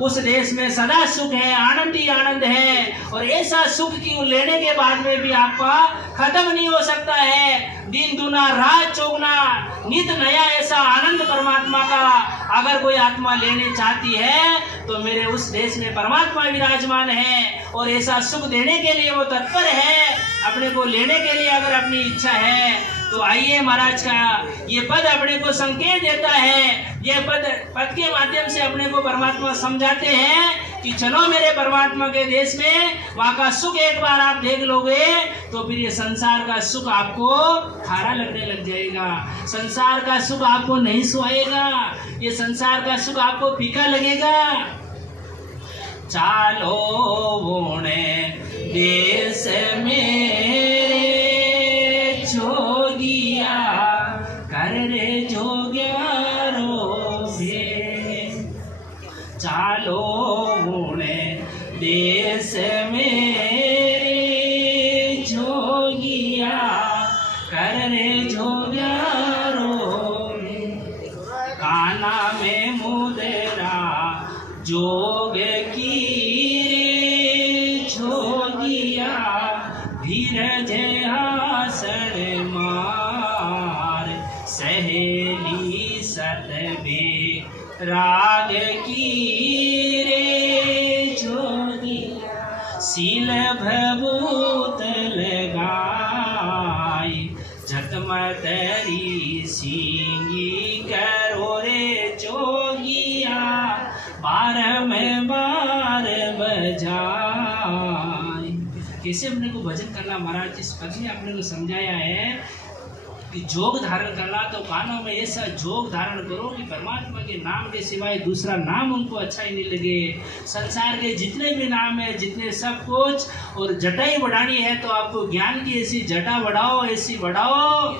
उस देश में सदा सुख है, आनंद ही आनंद है। और ऐसा सुख की लेने के बाद में भी आपका खत्म नहीं हो सकता है। दिन दुना रात चौगुना नित नया ऐसा आनंद परमात्मा का अगर कोई आत्मा लेने चाहती है तो मेरे उस देश में परमात्मा विराजमान है और ऐसा सुख देने के लिए वो तत्पर है। अपने को लेने के लिए अगर अपनी इच्छा है तो आइए, महाराज का ये पद अपने को संकेत देता है। ये पद के माध्यम से अपने को परमात्मा समझाते हैं कि चलो मेरे परमात्मा के देश में, वहाँ का सुख एक बार आप देख लोगे तो फिर ये संसार का सुख आपको खारा लगने लग जाएगा। संसार का सुख आपको नहीं सुहाएगा, ये संसार का सुख आपको फीका लगेगा। चालो बोने देश मेरे जोगिया कर रे जोग्यारो भे, चालो बोने देश मेरे जोगिया कर रे जोग्यारो भे, काना में मुदरा जोग की रे जोगिया, धीरज हासन मार सहेली सतबे राग की रे जोगिया, सील भभूत लगाई झकमतरी सिंगी करो रे जोगिया, बार में बार बजाए। कैसे अपने को भजन करना, महाराज जिस पद ने अपने को समझाया है कि जोग धारण करना, तो कानों में ऐसा जोग धारण करो कि परमात्मा के नाम के सिवाय दूसरा नाम उनको अच्छा ही नहीं लगे। संसार के जितने भी नाम है, जितने सब कुछ, और जटा ही बढ़ानी है तो आपको ज्ञान की ऐसी जटा बढ़ाओ, ऐसी बढ़ाओ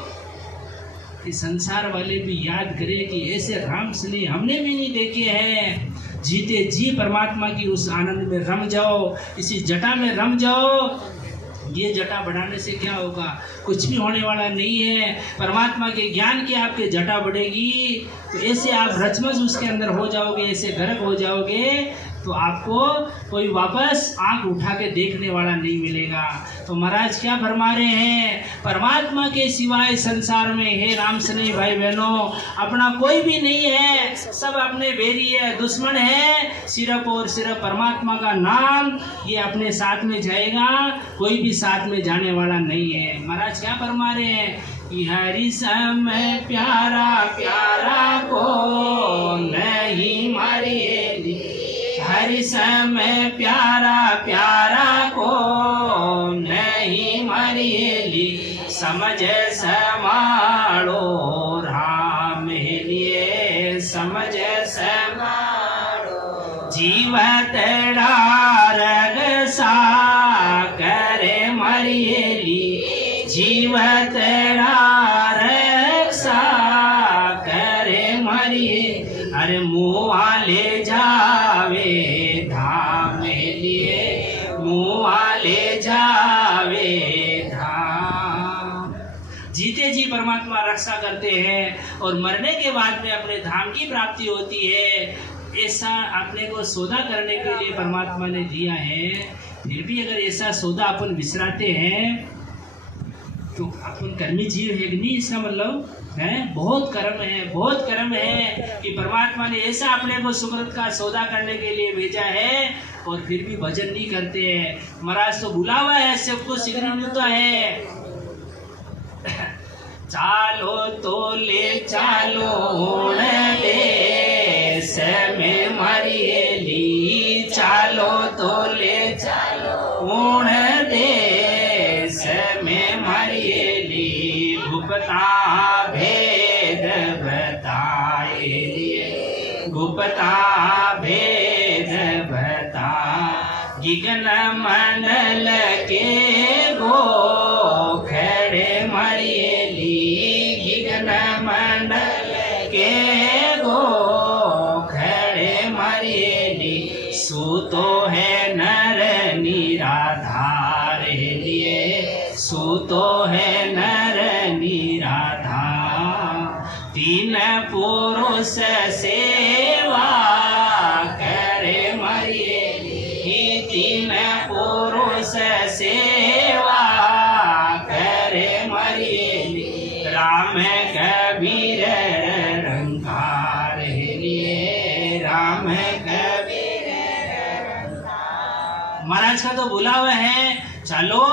कि संसार वाले भी याद करें कि ऐसे राम स्नेह हमने भी नहीं देखे हैं। जीते जी परमात्मा की उस आनंद में रम जाओ, इसी जटा में रम जाओ। ये जटा बढ़ाने से क्या होगा, कुछ भी होने वाला नहीं है। परमात्मा के ज्ञान की आपके जटा बढ़ेगी तो ऐसे आप रचमस उसके अंदर हो जाओगे, ऐसे गर्क हो जाओगे तो आपको कोई वापस आंख उठा के देखने वाला नहीं मिलेगा। तो महाराज क्या फरमा रहे हैं, परमात्मा के सिवाय संसार में हे राम स्नेही भाई बहनों अपना कोई भी नहीं है, सब अपने बैरी है, दुश्मन है। सिर्फ और सिर्फ परमात्मा का नाम ये अपने साथ में जाएगा, कोई भी साथ में जाने वाला नहीं है। महाराज क्या फरमा रहे हैं, हरि समय प्यारा प्यारा को नहीं मारिए, हरि समय प्यारा प्यारा को नहीं मरिएली, समझ समाड़ो राम लिए, समझ समाड़ो जीवत डारग सा करे मरिएली, जीवत डारग सा करे मरिए। अरे मुआ ले जावे धाम लिए, मुआ ले जावे धाम। जीते जी परमात्मा रक्षा करते हैं और मरने के बाद में अपने धाम की प्राप्ति होती है। ऐसा अपने को सौदा करने के लिए परमात्मा ने दिया है। फिर भी अगर ऐसा सौदा अपन विसराते हैं तो अपन कर्मी जीव है नहीं, इसका मतलब है बहुत कर्म है, बहुत कर्म है कि परमात्मा ने ऐसा अपने को सुकृत का सौदा करने के लिए भेजा है और फिर भी भजन नहीं करते हैं। महाराज तो बुलावा है, सबको शीघ्र मिलता है। चालो तो ले चालो देश में मरिएली, चालो तो ले चालो देश में मरिएली, गुप्ता भेद बताए लिए, गुप्ता भेद बता, गिगन मंडल के गो खड़े मरिएली, गिगन मंडल सूतो है नर निराधार लिए, सूतो है नर निराधार। तीन पुरुष सेवा करे मरिए, तीन पुरुष सेवा करे मरिए। राम कबीर रंकार लिए, राम कबीर रंकार। महाराज का तो बुलावा है, चलो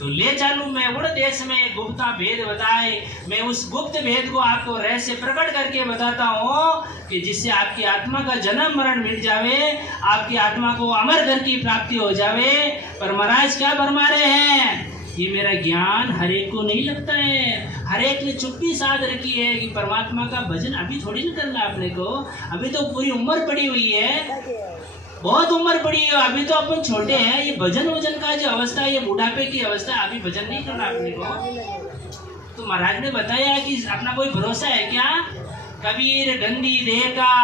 तो ले चलूं मैं उड़ देश में गुप्ता भेद बताए। मैं उस गुप्त भेद को आपको रहस्य प्रकट करके बताता हूँ कि जिससे आपकी आत्मा का जन्म मरण मिट जावे, आपकी आत्मा को अमर घर की प्राप्ति हो जावे। पर महाराज क्या फरमा रहे हैं, ये मेरा ज्ञान हर एक को नहीं लगता है। हर एक ने चुप्पी साध रखी है कि परमात्मा का भजन अभी थोड़ी ना करना अपने को, अभी तो पूरी उम्र पड़ी हुई है, बहुत उम्र पड़ी है, अभी तो अपन छोटे हैं। ये भजन वजन का जो अवस्था है, ये बुढ़ापे की अवस्था है, अभी भजन नहीं करना अपने को। तो महाराज ने बताया कि अपना कोई भरोसा है क्या? कबीर डंडी देखा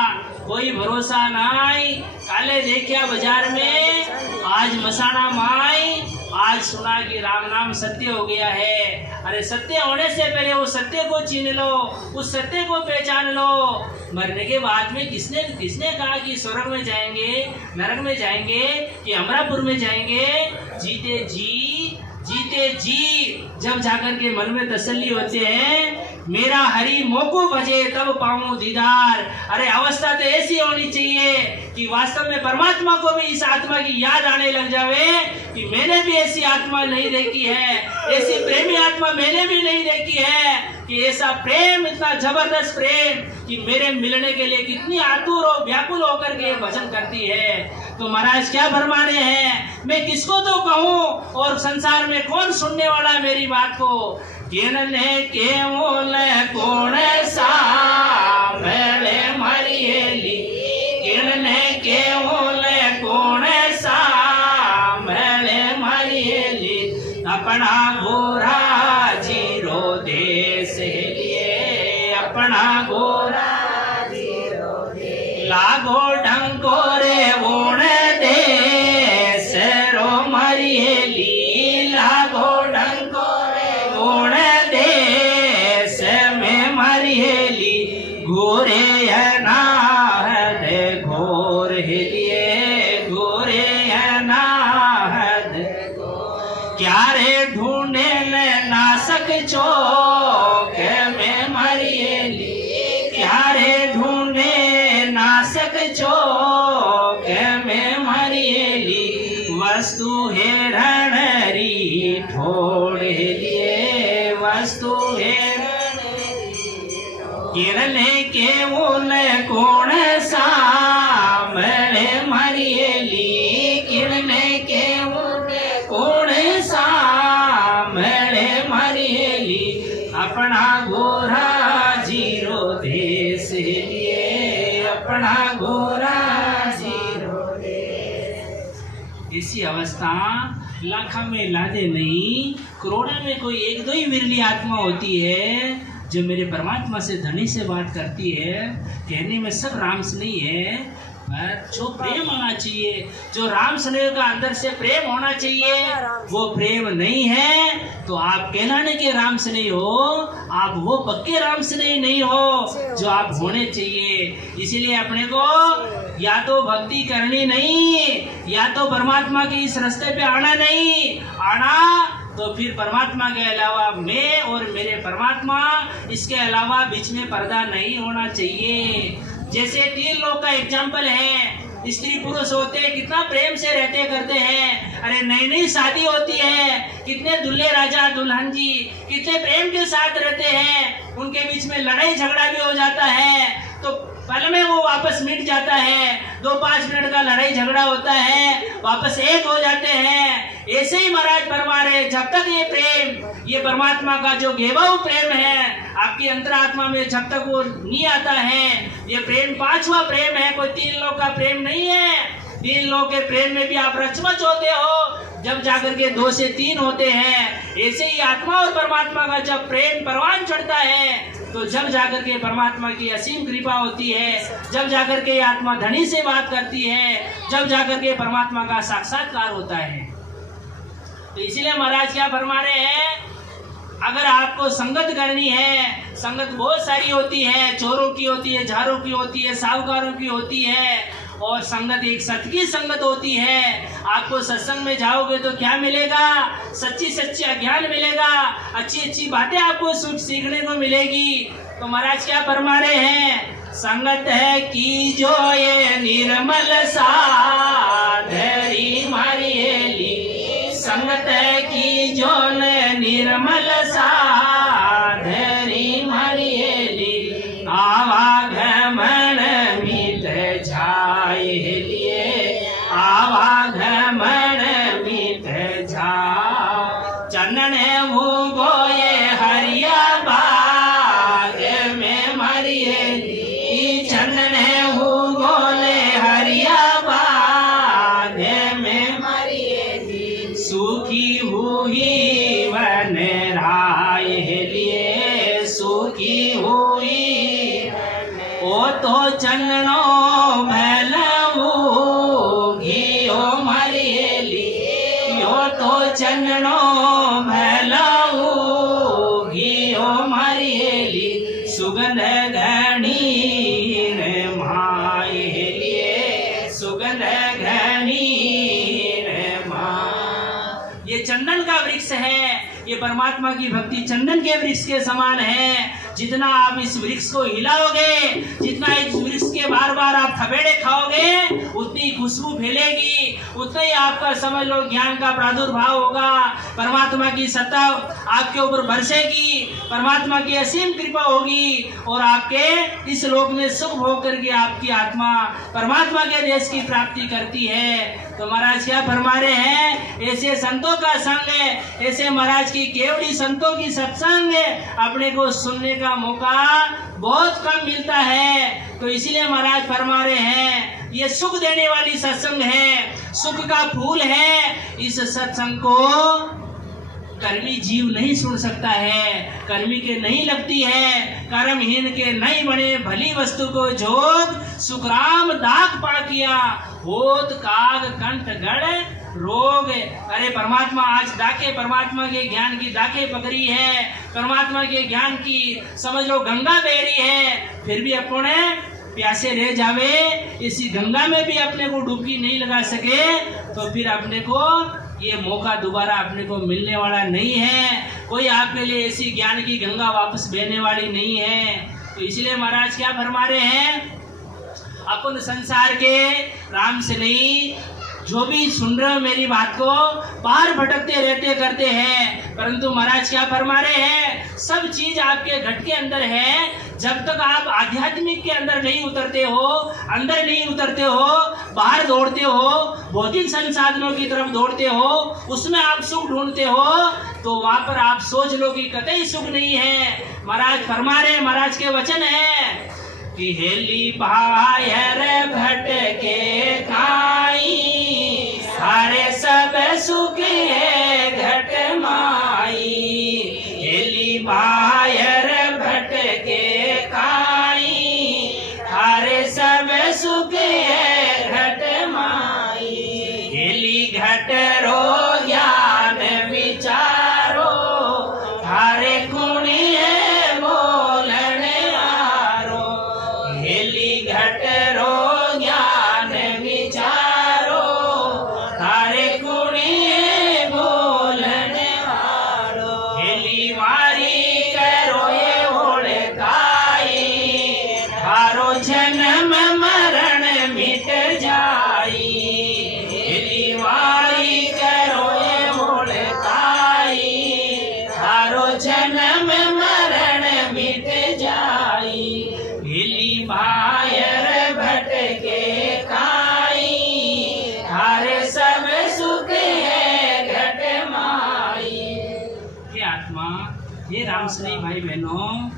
कोई भरोसा नाई, काले देखा बाजार में आज मसाना माई। आज सुना कि राम नाम सत्य हो गया है। अरे सत्य होने से पहले वो सत्य को छीन लो, उस सत्य को पहचान लो। मरने के बाद में किसने कहा कि स्वर्ग में जाएंगे, नरक में जाएंगे कि अमरापुर में जाएंगे? जीते जी जब जाकर के मन में तसल्ली होते हैं, मेरा हरि मोको भजे तब पाऊं दीदार। अरे अवस्था तो ऐसी होनी चाहिए कि वास्तव में परमात्मा को भी इस आत्मा की याद आने लग जावे कि मैंने भी ऐसी आत्मा नहीं देखी है, ऐसी प्रेमी आत्मा मैंने भी नहीं देखी है, कि ऐसा प्रेम, इतना जबरदस्त प्रेम कि मेरे मिलने के लिए कितनी आतुर और व्याकुल होकर के भजन करती है। तो महाराज क्या फरमा रहे हैं, मैं किसको तो कहूँ और संसार में कौन सुनने वाला है मेरी बात को? किनने केवल कौन सा मेरे मरियली, किनने केवल कौन सा मेरे मरियली। अपना गोरा जीरो देश लिए, अपना गोरा जीरो देश। लागो डंकोरे वोण देश रो मरियली, लागो डंकोरे वोण देश में मरियली। घोरे अनाहद घोर हिलिए, घोरे अनाहद क्या रे ढूंढे ले नासक चौक में मरियली, क्या रे ढूंढे नासक चौक में मरियली। वस्तु है रणरी ठोड़ लिए, वस्तु है किरने केवल कौन सा मेरे मरियली, किरने केवल कौन सा मेरे मरियली। अपना गोरा जीरो देश लिए, अपना गोरा जीरो देश। इसी अवस्था लाखों में लादे नहीं, करोड़ों में कोई एक दो ही विरली आत्मा होती है जो मेरे परमात्मा से धनी से बात करती है। कहने में सब राम स्नेही है, पर जो प्रेम होना चाहिए, जो राम स्नेह का अंदर से प्रेम होना चाहिए, वो प्रेम नहीं है तो आप कहलाने के राम स्नेही हो, आप वो पक्के राम स्नेही नहीं हो जो आप होने चाहिए। इसीलिए अपने को या तो भक्ति करनी नहीं, या तो परमात्मा के इस रास्ते पे आना नहीं, आना तो फिर परमात्मा के अलावा मैं और मेरे परमात्मा, इसके अलावा बीच में पर्दा नहीं होना चाहिए। जैसे 3 लोग का एग्जाम्पल है, स्त्री पुरुष होते हैं, कितना प्रेम से रहते करते हैं। अरे नई नई शादी होती है, कितने दूल्हे राजा दुल्हन जी कितने प्रेम के साथ रहते हैं, उनके बीच में लड़ाई झगड़ा भी हो जाता है तो पल में वो वापस मिट जाता है। 2-5 मिनट का लड़ाई झगड़ा होता है, वापस एक हो जाते हैं। ऐसे ही महाराज फरमा रहे, जब तक ये प्रेम, ये परमात्मा का जो घेवाऊ प्रेम है आपकी अंतरात्मा में, जब तक वो नहीं आता है, ये प्रेम 5वां प्रेम है, कोई 3 लोग का प्रेम नहीं है। 3 लोग के प्रेम में भी आप रचमच होते हो, जब जाकर के 2 से 3 होते हैं। ऐसे ही आत्मा और परमात्मा का जब प्रेम परवान चढ़ता है तो जब जाकर के परमात्मा की असीम कृपा होती है, जब जाकर के आत्मा धनी से बात करती है, जब जाकर के परमात्मा का साक्षात्कार होता है। तो इसीलिए महाराज क्या फरमा रहे हैं, अगर आपको संगत करनी है, संगत बहुत सारी होती है, चोरों की होती है, झारों की होती है, साहूकारों की होती है, और संगत एक सत की संगत होती है। आपको सत्संग में जाओगे तो क्या मिलेगा, सच्ची सच्ची ज्ञान मिलेगा, अच्छी अच्छी बातें आपको सीखने को मिलेगी। तो महाराज क्या फरमा रहे हैं, संगत है कि जो ये निर्मल साधरी मारी हेली, संगत है कि जो निर्मल साधरी मारी हेली, आवागमन मिट जाए लिए, आवागमन मिट जा, चंदन भूगो ये हरिया बाग में मरी हेली, चंदन भूगो ले हरिया बाग में मरी हेली, सुखी हुई वन राय लिए, सुखी हुई ओ तो चंदनो भलऊ घियो मरियली, यो तो चंदनो भलऊ घियो मरियली, सुगंध घनी रे माय लिए, सुगंध घनी रे माँ। ये चंदन का वृक्ष है, ये परमात्मा की भक्ति चंदन के वृक्ष के समान है। जितना आप इस वृक्ष को हिलाओगे, जितना इस वृक्ष के बार बार आप थपेड़े खाओगे, उतनी खुशबू फैलेगी, उतना ही आपका समझ लो ज्ञान का प्रादुर्भाव होगा, परमात्मा की सत्ता आपके ऊपर बरसेगी, परमात्मा की असीम कृपा होगी, और आपके इस लोक में सुख भोग करके आपकी आत्मा परमात्मा के देश की प्राप्ति करती है। तो महाराज क्या फरमा रहे हैं, ऐसे संतों का संग है, ऐसे महाराज की केवड़ी संतों की सत्संग अपने को सुनने का मौका बहुत कम मिलता है। तो इसीलिए महाराज फरमा रहे हैं, ये सुख देने वाली सत्संग है, सुख का फूल है। इस सत्संग को कर्मी जीव नहीं सुन सकता है, कर्मी के नहीं लगती है, कर्महीन के नहीं बने भली वस्तु को जोग, सुखराम दाग पा किया होत काग कंठ गढ़ रोग। अरे परमात्मा आज डाके, परमात्मा के ज्ञान की डाके पकड़ी है, परमात्मा के ज्ञान की समझ लो गंगा बह रही है, फिर भी अपने प्यासे रह जावे, इसी गंगा में भी अपने को डुबकी नहीं लगा सके, तो फिर अपने को ये मौका दोबारा अपने को मिलने वाला नहीं है। कोई आपके लिए ऐसी ज्ञान की गंगा वापस बहने वाली नहीं है। तो इसलिए महाराज क्या फरमा रहे हैं, अपन संसार के राम से नहीं, जो भी सुन रहे हो मेरी बात को, बाहर भटकते रहते करते हैं, परंतु महाराज क्या फरमा रहे हैं, सब चीज आपके घट के अंदर है। जब तक आप आध्यात्मिक के अंदर नहीं उतरते हो, अंदर नहीं उतरते हो, बाहर दौड़ते हो, भौतिक संसाधनों की तरफ दौड़ते हो, उसमें आप सुख ढूंढते हो, तो वहां पर आप सोच लो कि कतई सुख नहीं है। महाराज फरमा रहे, महाराज के वचन है कि हेली बाहर भटके काई, सारे सब सुख है घट माई, हेली बाहर भटके काई, सारे सब सुख है घट माई, हेली घट रो ज्ञान विचारो, थारे कुणी है बोलने आरो, हेली घट रो ज्ञान विचारो, थारे कुणी है बोलने आरो, हेली मारी करो ये होड़े काई, थारो जन्म मरण मिट जाई, हेली मारी करो ये होड़े काई, थारो जन्म मरण मिट जाई, हेली बाहर भटके काई, थारे सब सुख है घट माई। हे आत्मा, हे रामश्री भाई बहनों,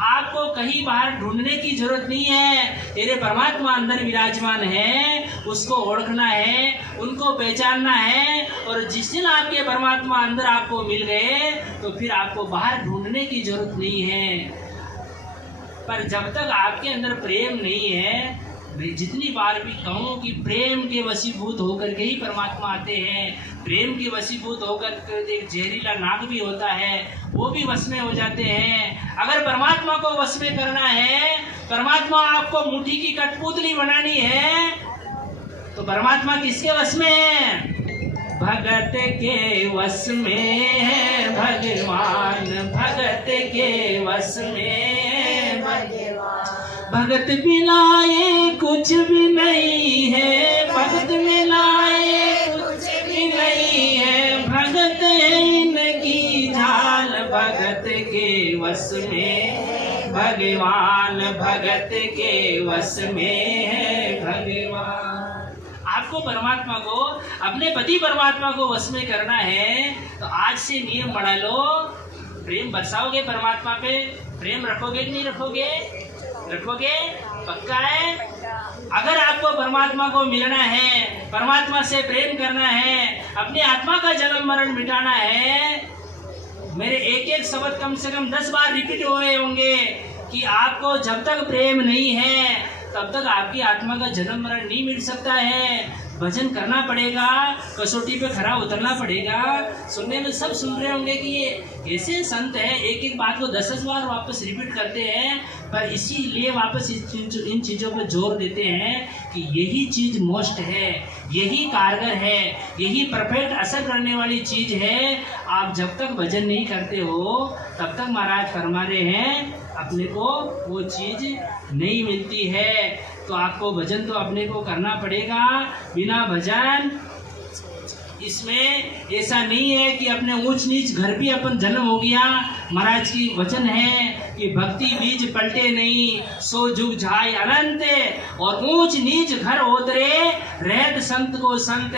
आपको कहीं बाहर ढूंढने की जरूरत नहीं है। तेरे परमात्मा अंदर विराजमान है, उसको ओळखना है, उनको पहचानना है, और जिस दिन आपके परमात्मा अंदर आपको मिल गए तो फिर आपको बाहर ढूंढने की जरूरत नहीं है। पर जब तक आपके अंदर प्रेम नहीं है, मैं जितनी बार भी कहूँ कि प्रेम के वशीभूत होकर के ही परमात्मा आते हैं। प्रेम के वशीभूत होकर के एक जहरीला नाग भी होता है, वो भी वश में हो जाते हैं। अगर परमात्मा को वश में करना है, परमात्मा आपको मुट्ठी की कठपुतली बनानी है, तो परमात्मा किसके वश में है? भगत के वश में है भगवान, भगत के वश में भगवान। भगत मिलाए कुछ भी नहीं है, भगत मिलाए कुछ भी नहीं है, भगत इनकी झाल, भगत के वश में भगवान, भगत के वश में है भगवान। आपको परमात्मा को, अपने पति परमात्मा को वश में करना है, तो आज से नियम बना लो। प्रेम बरसाओगे परमात्मा पे, प्रेम रखोगे कि नहीं रखोगे? रखोगे, पक्का है। अगर आपको परमात्मा को मिलना है, परमात्मा से प्रेम करना है, अपनी आत्मा का जन्म मरण मिटाना है, मेरे एक एक शब्द कम से कम 10 बार रिपीट हुए होंगे कि आपको जब तक प्रेम नहीं है तब तक आपकी आत्मा का जन्म मरण नहीं मिट सकता है। भजन करना पड़ेगा, कसौटी पे खरा उतरना पड़ेगा। सुनने में सब सुन रहे होंगे कि ये ऐसे संत है, एक एक बात को 10 बार वापस रिपीट करते हैं, पर इसीलिए वापस इन चीज़ों पर जोर देते हैं कि यही चीज़ मोस्ट है, यही कारगर है, यही परफेक्ट असर करने वाली चीज़ है। आप जब तक भजन नहीं करते हो तब तक महाराज फरमा रहे हैं अपने को वो चीज़ नहीं मिलती है। तो आपको भजन तो अपने को करना पड़ेगा। बिना भजन इसमें ऐसा नहीं है कि अपने ऊंच नीच घर भी अपन जन्म हो गया। महाराज की वचन है कि भक्ति बीज पलटे नहीं, सो जुग जाय अनंत, और ऊंच नीच घर उतरे रहत संत को संत।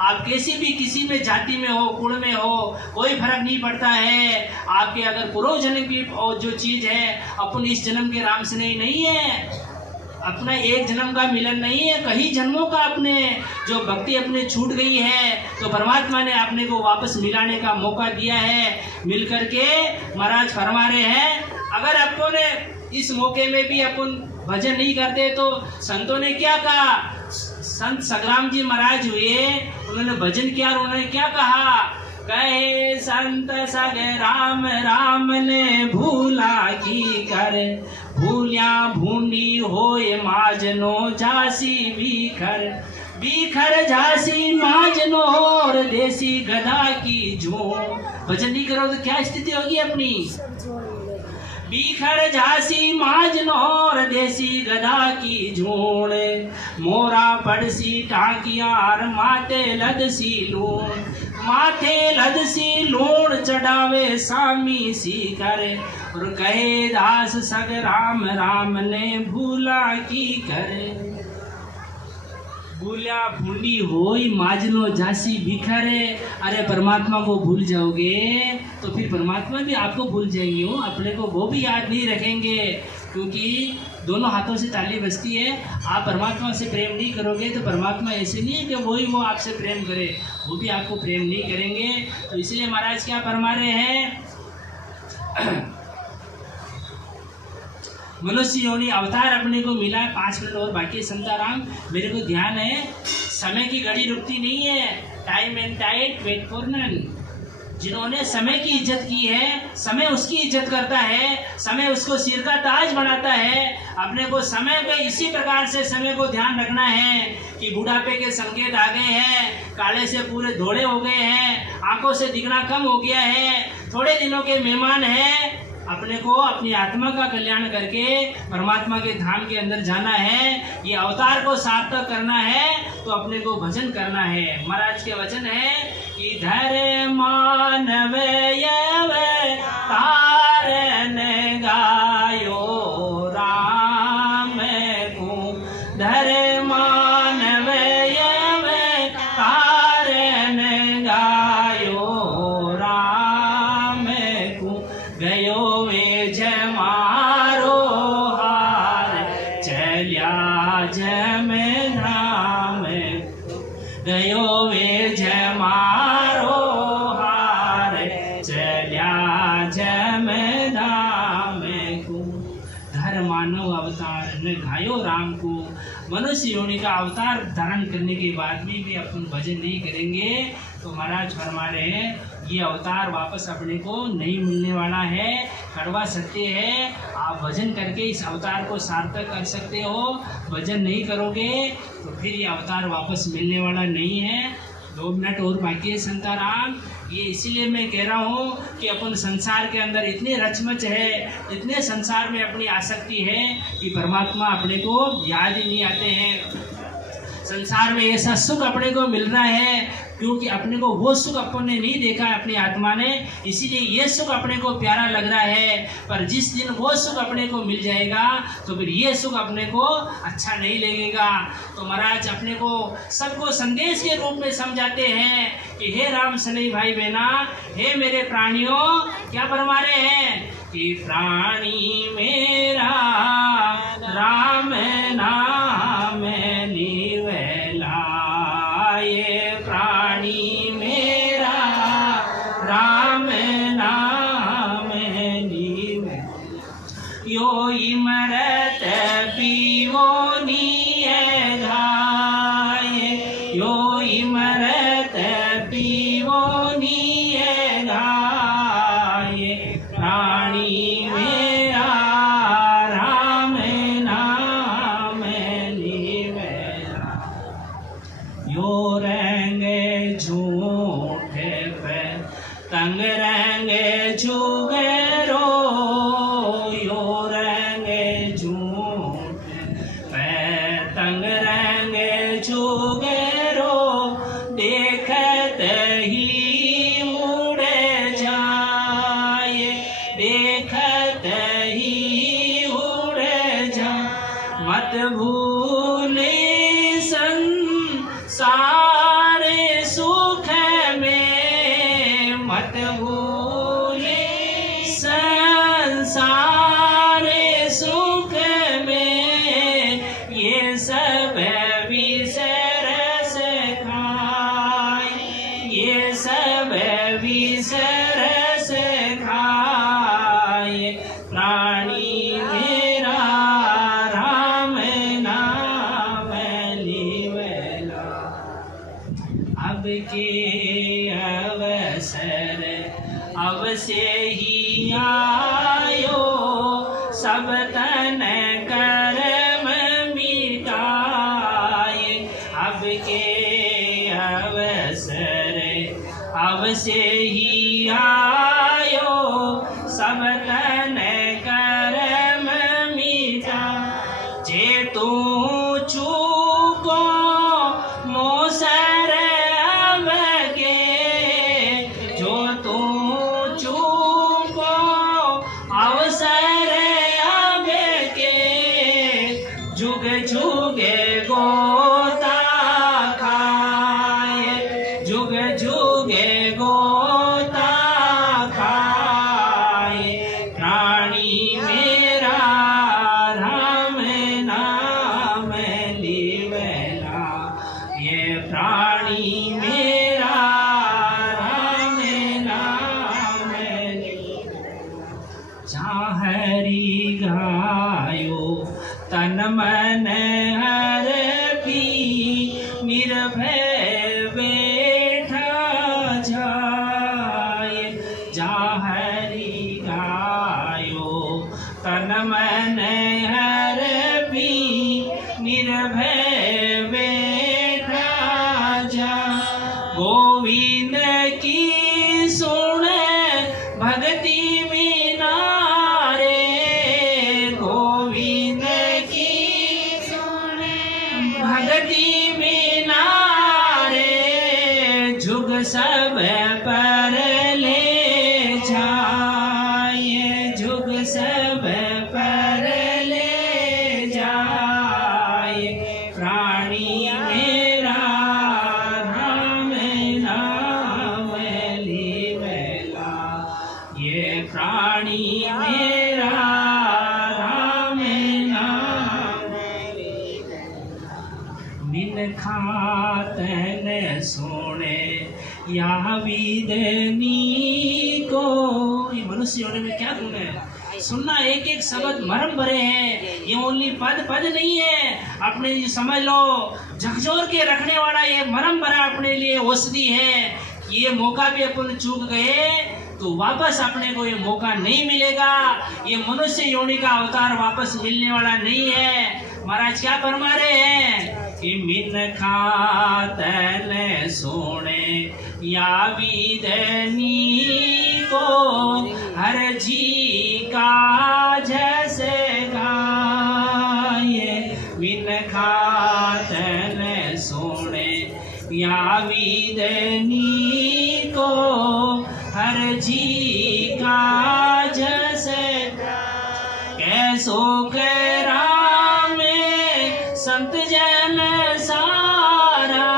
आप कैसी भी किसी में जाति में हो, कुल में हो, कोई फर्क नहीं पड़ता है। आपके अगर पूर्व जन्म की जो चीज है, अपन इस जन्म के राम से नहीं है, अपना एक जन्म का मिलन नहीं है, कई जन्मों का अपने जो भक्ति अपने छूट गई है, तो परमात्मा ने आपने को वापस मिलाने का मौका दिया है। मिल करके महाराज फरमा रहे हैं, अगर अपन ने इस मौके में भी अपन भजन नहीं करते तो संतों ने क्या कहा? संत सग्राम जी महाराज हुए, उन्होंने भजन किया और उन्होंने क्या कहा? कहे संत सग्राम राम ने भूला की कर, भूलिया भूनी होए माजनो झांसी बीखर, बीखर झांसी माजनो और देसी गधा की झूम। भजन नहीं करो तो क्या स्थिति होगी अपनी? बीखर झांसी माजनो और देसी गधा की झूण, मोरा पड़सी टाकियार माथे लदसी लूण, माथे लदसी लूण चढ़ावे सामी सी करे, और कहे दास सग राम राम ने भूला की करे। भूलिया भूली होई माजनो झांसी बिखरे। अरे परमात्मा को भूल जाओगे तो फिर परमात्मा भी आपको भूल जाएंगे, हो अपने को वो भी याद नहीं रखेंगे, क्योंकि दोनों हाथों से ताली बजती है। आप परमात्मा से प्रेम नहीं करोगे तो परमात्मा ऐसे नहीं है कि वो आपसे प्रेम करे, वो भी आपको प्रेम नहीं करेंगे। तो इसलिए महाराज क्या फरमा रहे हैं? मनुष्य योनि अवतार अपने को मिला, 5 मिनट और बाकी संताराम, मेरे को ध्यान है समय की घड़ी रुकती नहीं है। Time and tide wait for none. जिन्होंने समय की इज्जत की है, समय उसकी इज्जत करता है, समय उसको सिर का ताज बनाता है। अपने को समय पे इसी प्रकार से समय को ध्यान रखना है कि बुढ़ापे के संकेत आ गए हैं, काले से पूरे धोड़े हो गए हैं, आंखों से दिखना कम हो गया है, थोड़े दिनों के मेहमान हैं। अपने को अपनी आत्मा का कल्याण करके परमात्मा के धाम के अंदर जाना है, ये अवतार को सार्थक करना है, तो अपने को भजन करना है। महाराज के वचन है कि धर मानव तारन गायो राम को, धर मानव तारन गायो राम को, गयो जमारो हार चलिया जम धाम, गयो वे जमारो हार चलिया जम धाम को। धर्म राम को मनुष्य योनि का अवतार धारण करने के बाद में भी अपन भजन नहीं करेंगे तो महाराज फरमा रहे हैं ये अवतार वापस अपने को नहीं मिलने वाला है। कड़वा सत्य है। आप भजन करके इस अवतार को सार्थक कर सकते हो। भजन नहीं करोगे तो फिर ये अवतार वापस मिलने वाला नहीं है। 2 मिनट और बाकी है संताराम। ये इसीलिए मैं कह रहा हूँ कि अपन संसार के अंदर इतने रचमच है, इतने संसार में अपनी आसक्ति है कि परमात्मा अपने को याद ही नहीं आते हैं। संसार में ऐसा सुख अपने को मिल रहा है क्योंकि अपने को वो सुख अपन ने नहीं देखा है अपनी आत्मा ने, इसीलिए ये सुख अपने को प्यारा लग रहा है। पर जिस दिन वो सुख अपने को मिल जाएगा तो फिर ये सुख अपने को अच्छा नहीं लगेगा। तो महाराज अपने को सबको संदेश के रूप में समझाते हैं कि हे राम सनई भाई बहना, हे मेरे प्राणियों, क्या फरमा रहे हैं कि प्राणी मेरा राम नाम निवैला, ये प्राणी मेरा राम नाम निवैला, यो इमरत पीवो निये घाये, यो इमरत पीवो निये घाये, प्राणी मेरा राम नाम निवैला, यो रंग झूठे पे तंग रंग जुगरो, यो रंग झूठे पे तंग रंग जुगरो, देखत ही मुड़ जाए, देखत ही उड़ जा, मत भूले सारे सुख में, मत भूले संसारे सुख में, ये सब विसर से खाए, ये सब विसर से खाए, प्राणी मेरा राम नाम निवैला, अब के अवसर अब से ही आयो, सब तन कर्म मिटाए, अब के अवसर अब से ही आयो, सब तन कर्म मिटा, जे तू चूको मोसर अब के, जो तू चूको अवसर अब के, जुग जुगे गोता खाए, जुग जुगे गोता खाए, प्राणी मेरा राम नाम निवैला, ये प्राणी मेरा राम नाम निवैला, चाहरी गायो तन मन हर भी, निर्भय बैठा जाए, जाहरी गायो तन मन हर भी, निर्भय बैठा जा, गोविंद की सुन भक्ति बिना रे, गोविंद की सुन भक्ति बिना रे, जुग सब पर ले जाए, जुग सब पर ले जाए, प्राणी मेरा राम नाम निवैला, ये प्राणी मेरा राम नाम निवैला, मिन खातन सोने या विदनी को, ये मनुष्य होने में क्या गुण है? सुनना, एक एक शब्द मरम भरे हैं। ये ओनली पद पद नहीं है, अपने ये समझ लो झकझोर के रखने वाला ये मरम भरा अपने लिए औषधि है। ये मौका भी अपन चूक गए तो वापस अपने को ये मौका नहीं मिलेगा। ये मनुष्य योनि का अवतार वापस मिलने वाला नहीं है। महाराज क्या फरमा रहे हैं कि मिन खातन सोने या विदनी को हर जी का जैसे गाये। मिन खातन सोने या विदनी को हर जी का जैसे कैसो करा संत जन सारा।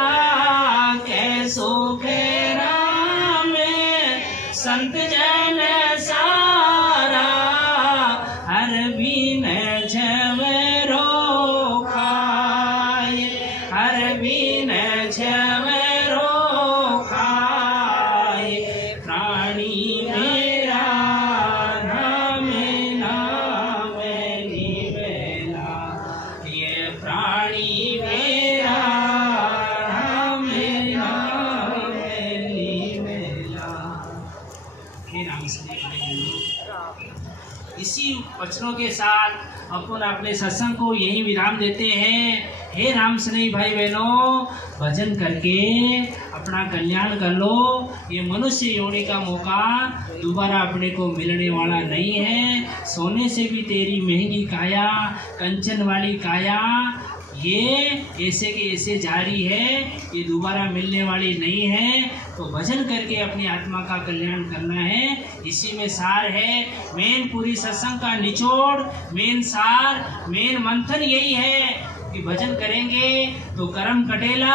कैसो खेरा में संत जन सारा हर बिन झवरो खाए। हर बिन झवरो खाए। प्राणी मेरा नाम नाम निवेला। ये प्राणी मेरा नाम नाम निवेला। हे राम स्नेह भाई बहनों, इसी वचनों के साथ अपन अपने सत्संग को यही विराम देते हैं। हे राम स्नेही भाई बहनों, भजन करके अपना कल्याण कर लो। ये मनुष्य योनि का मौका दोबारा अपने को मिलने वाला नहीं है। सोने से भी तेरी महंगी काया, कंचन वाली काया, ये ऐसे के ऐसे जारी है, ये दोबारा मिलने वाली नहीं है। तो भजन करके अपनी आत्मा का कल्याण करना है, इसी में सार है। मेन पूरी सत्संग का निचोड़, मेन सार, मेन मंथन यही है कि भजन करेंगे तो कर्म कटेला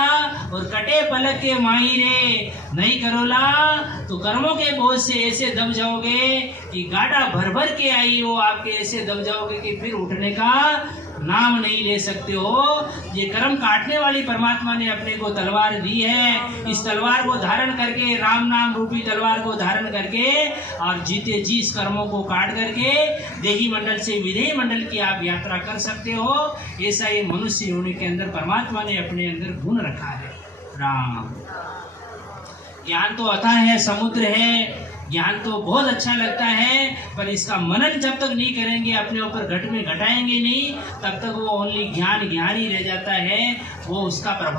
और कटे पलक के माही रे। नहीं करोला तो कर्मों के बोझ से ऐसे दब जाओगे कि गाड़ा भर भर के आई हो, आपके ऐसे दब जाओगे कि फिर उठने का नाम नहीं ले सकते हो। ये कर्म काटने वाली परमात्मा ने अपने को तलवार दी है। इस तलवार को धारण करके, राम नाम रूपी तलवार को धारण करके और जीते जी इस कर्मों को काट करके देही मंडल से विदेही मंडल की आप यात्रा कर सकते हो। ऐसा ये मनुष्य योनि के अंदर परमात्मा ने अपने अंदर गुण रखा है। राम ज्ञान तो अथाह है, समुद्र है, ज्ञान तो बहुत अच्छा लगता है, पर इसका मनन जब तक नहीं करेंगे, अपने ऊपर घट में घटाएंगे नहीं, तब तक वो ओनली ज्ञान ज्ञान ही रह जाता है। वो उसका प्रभाव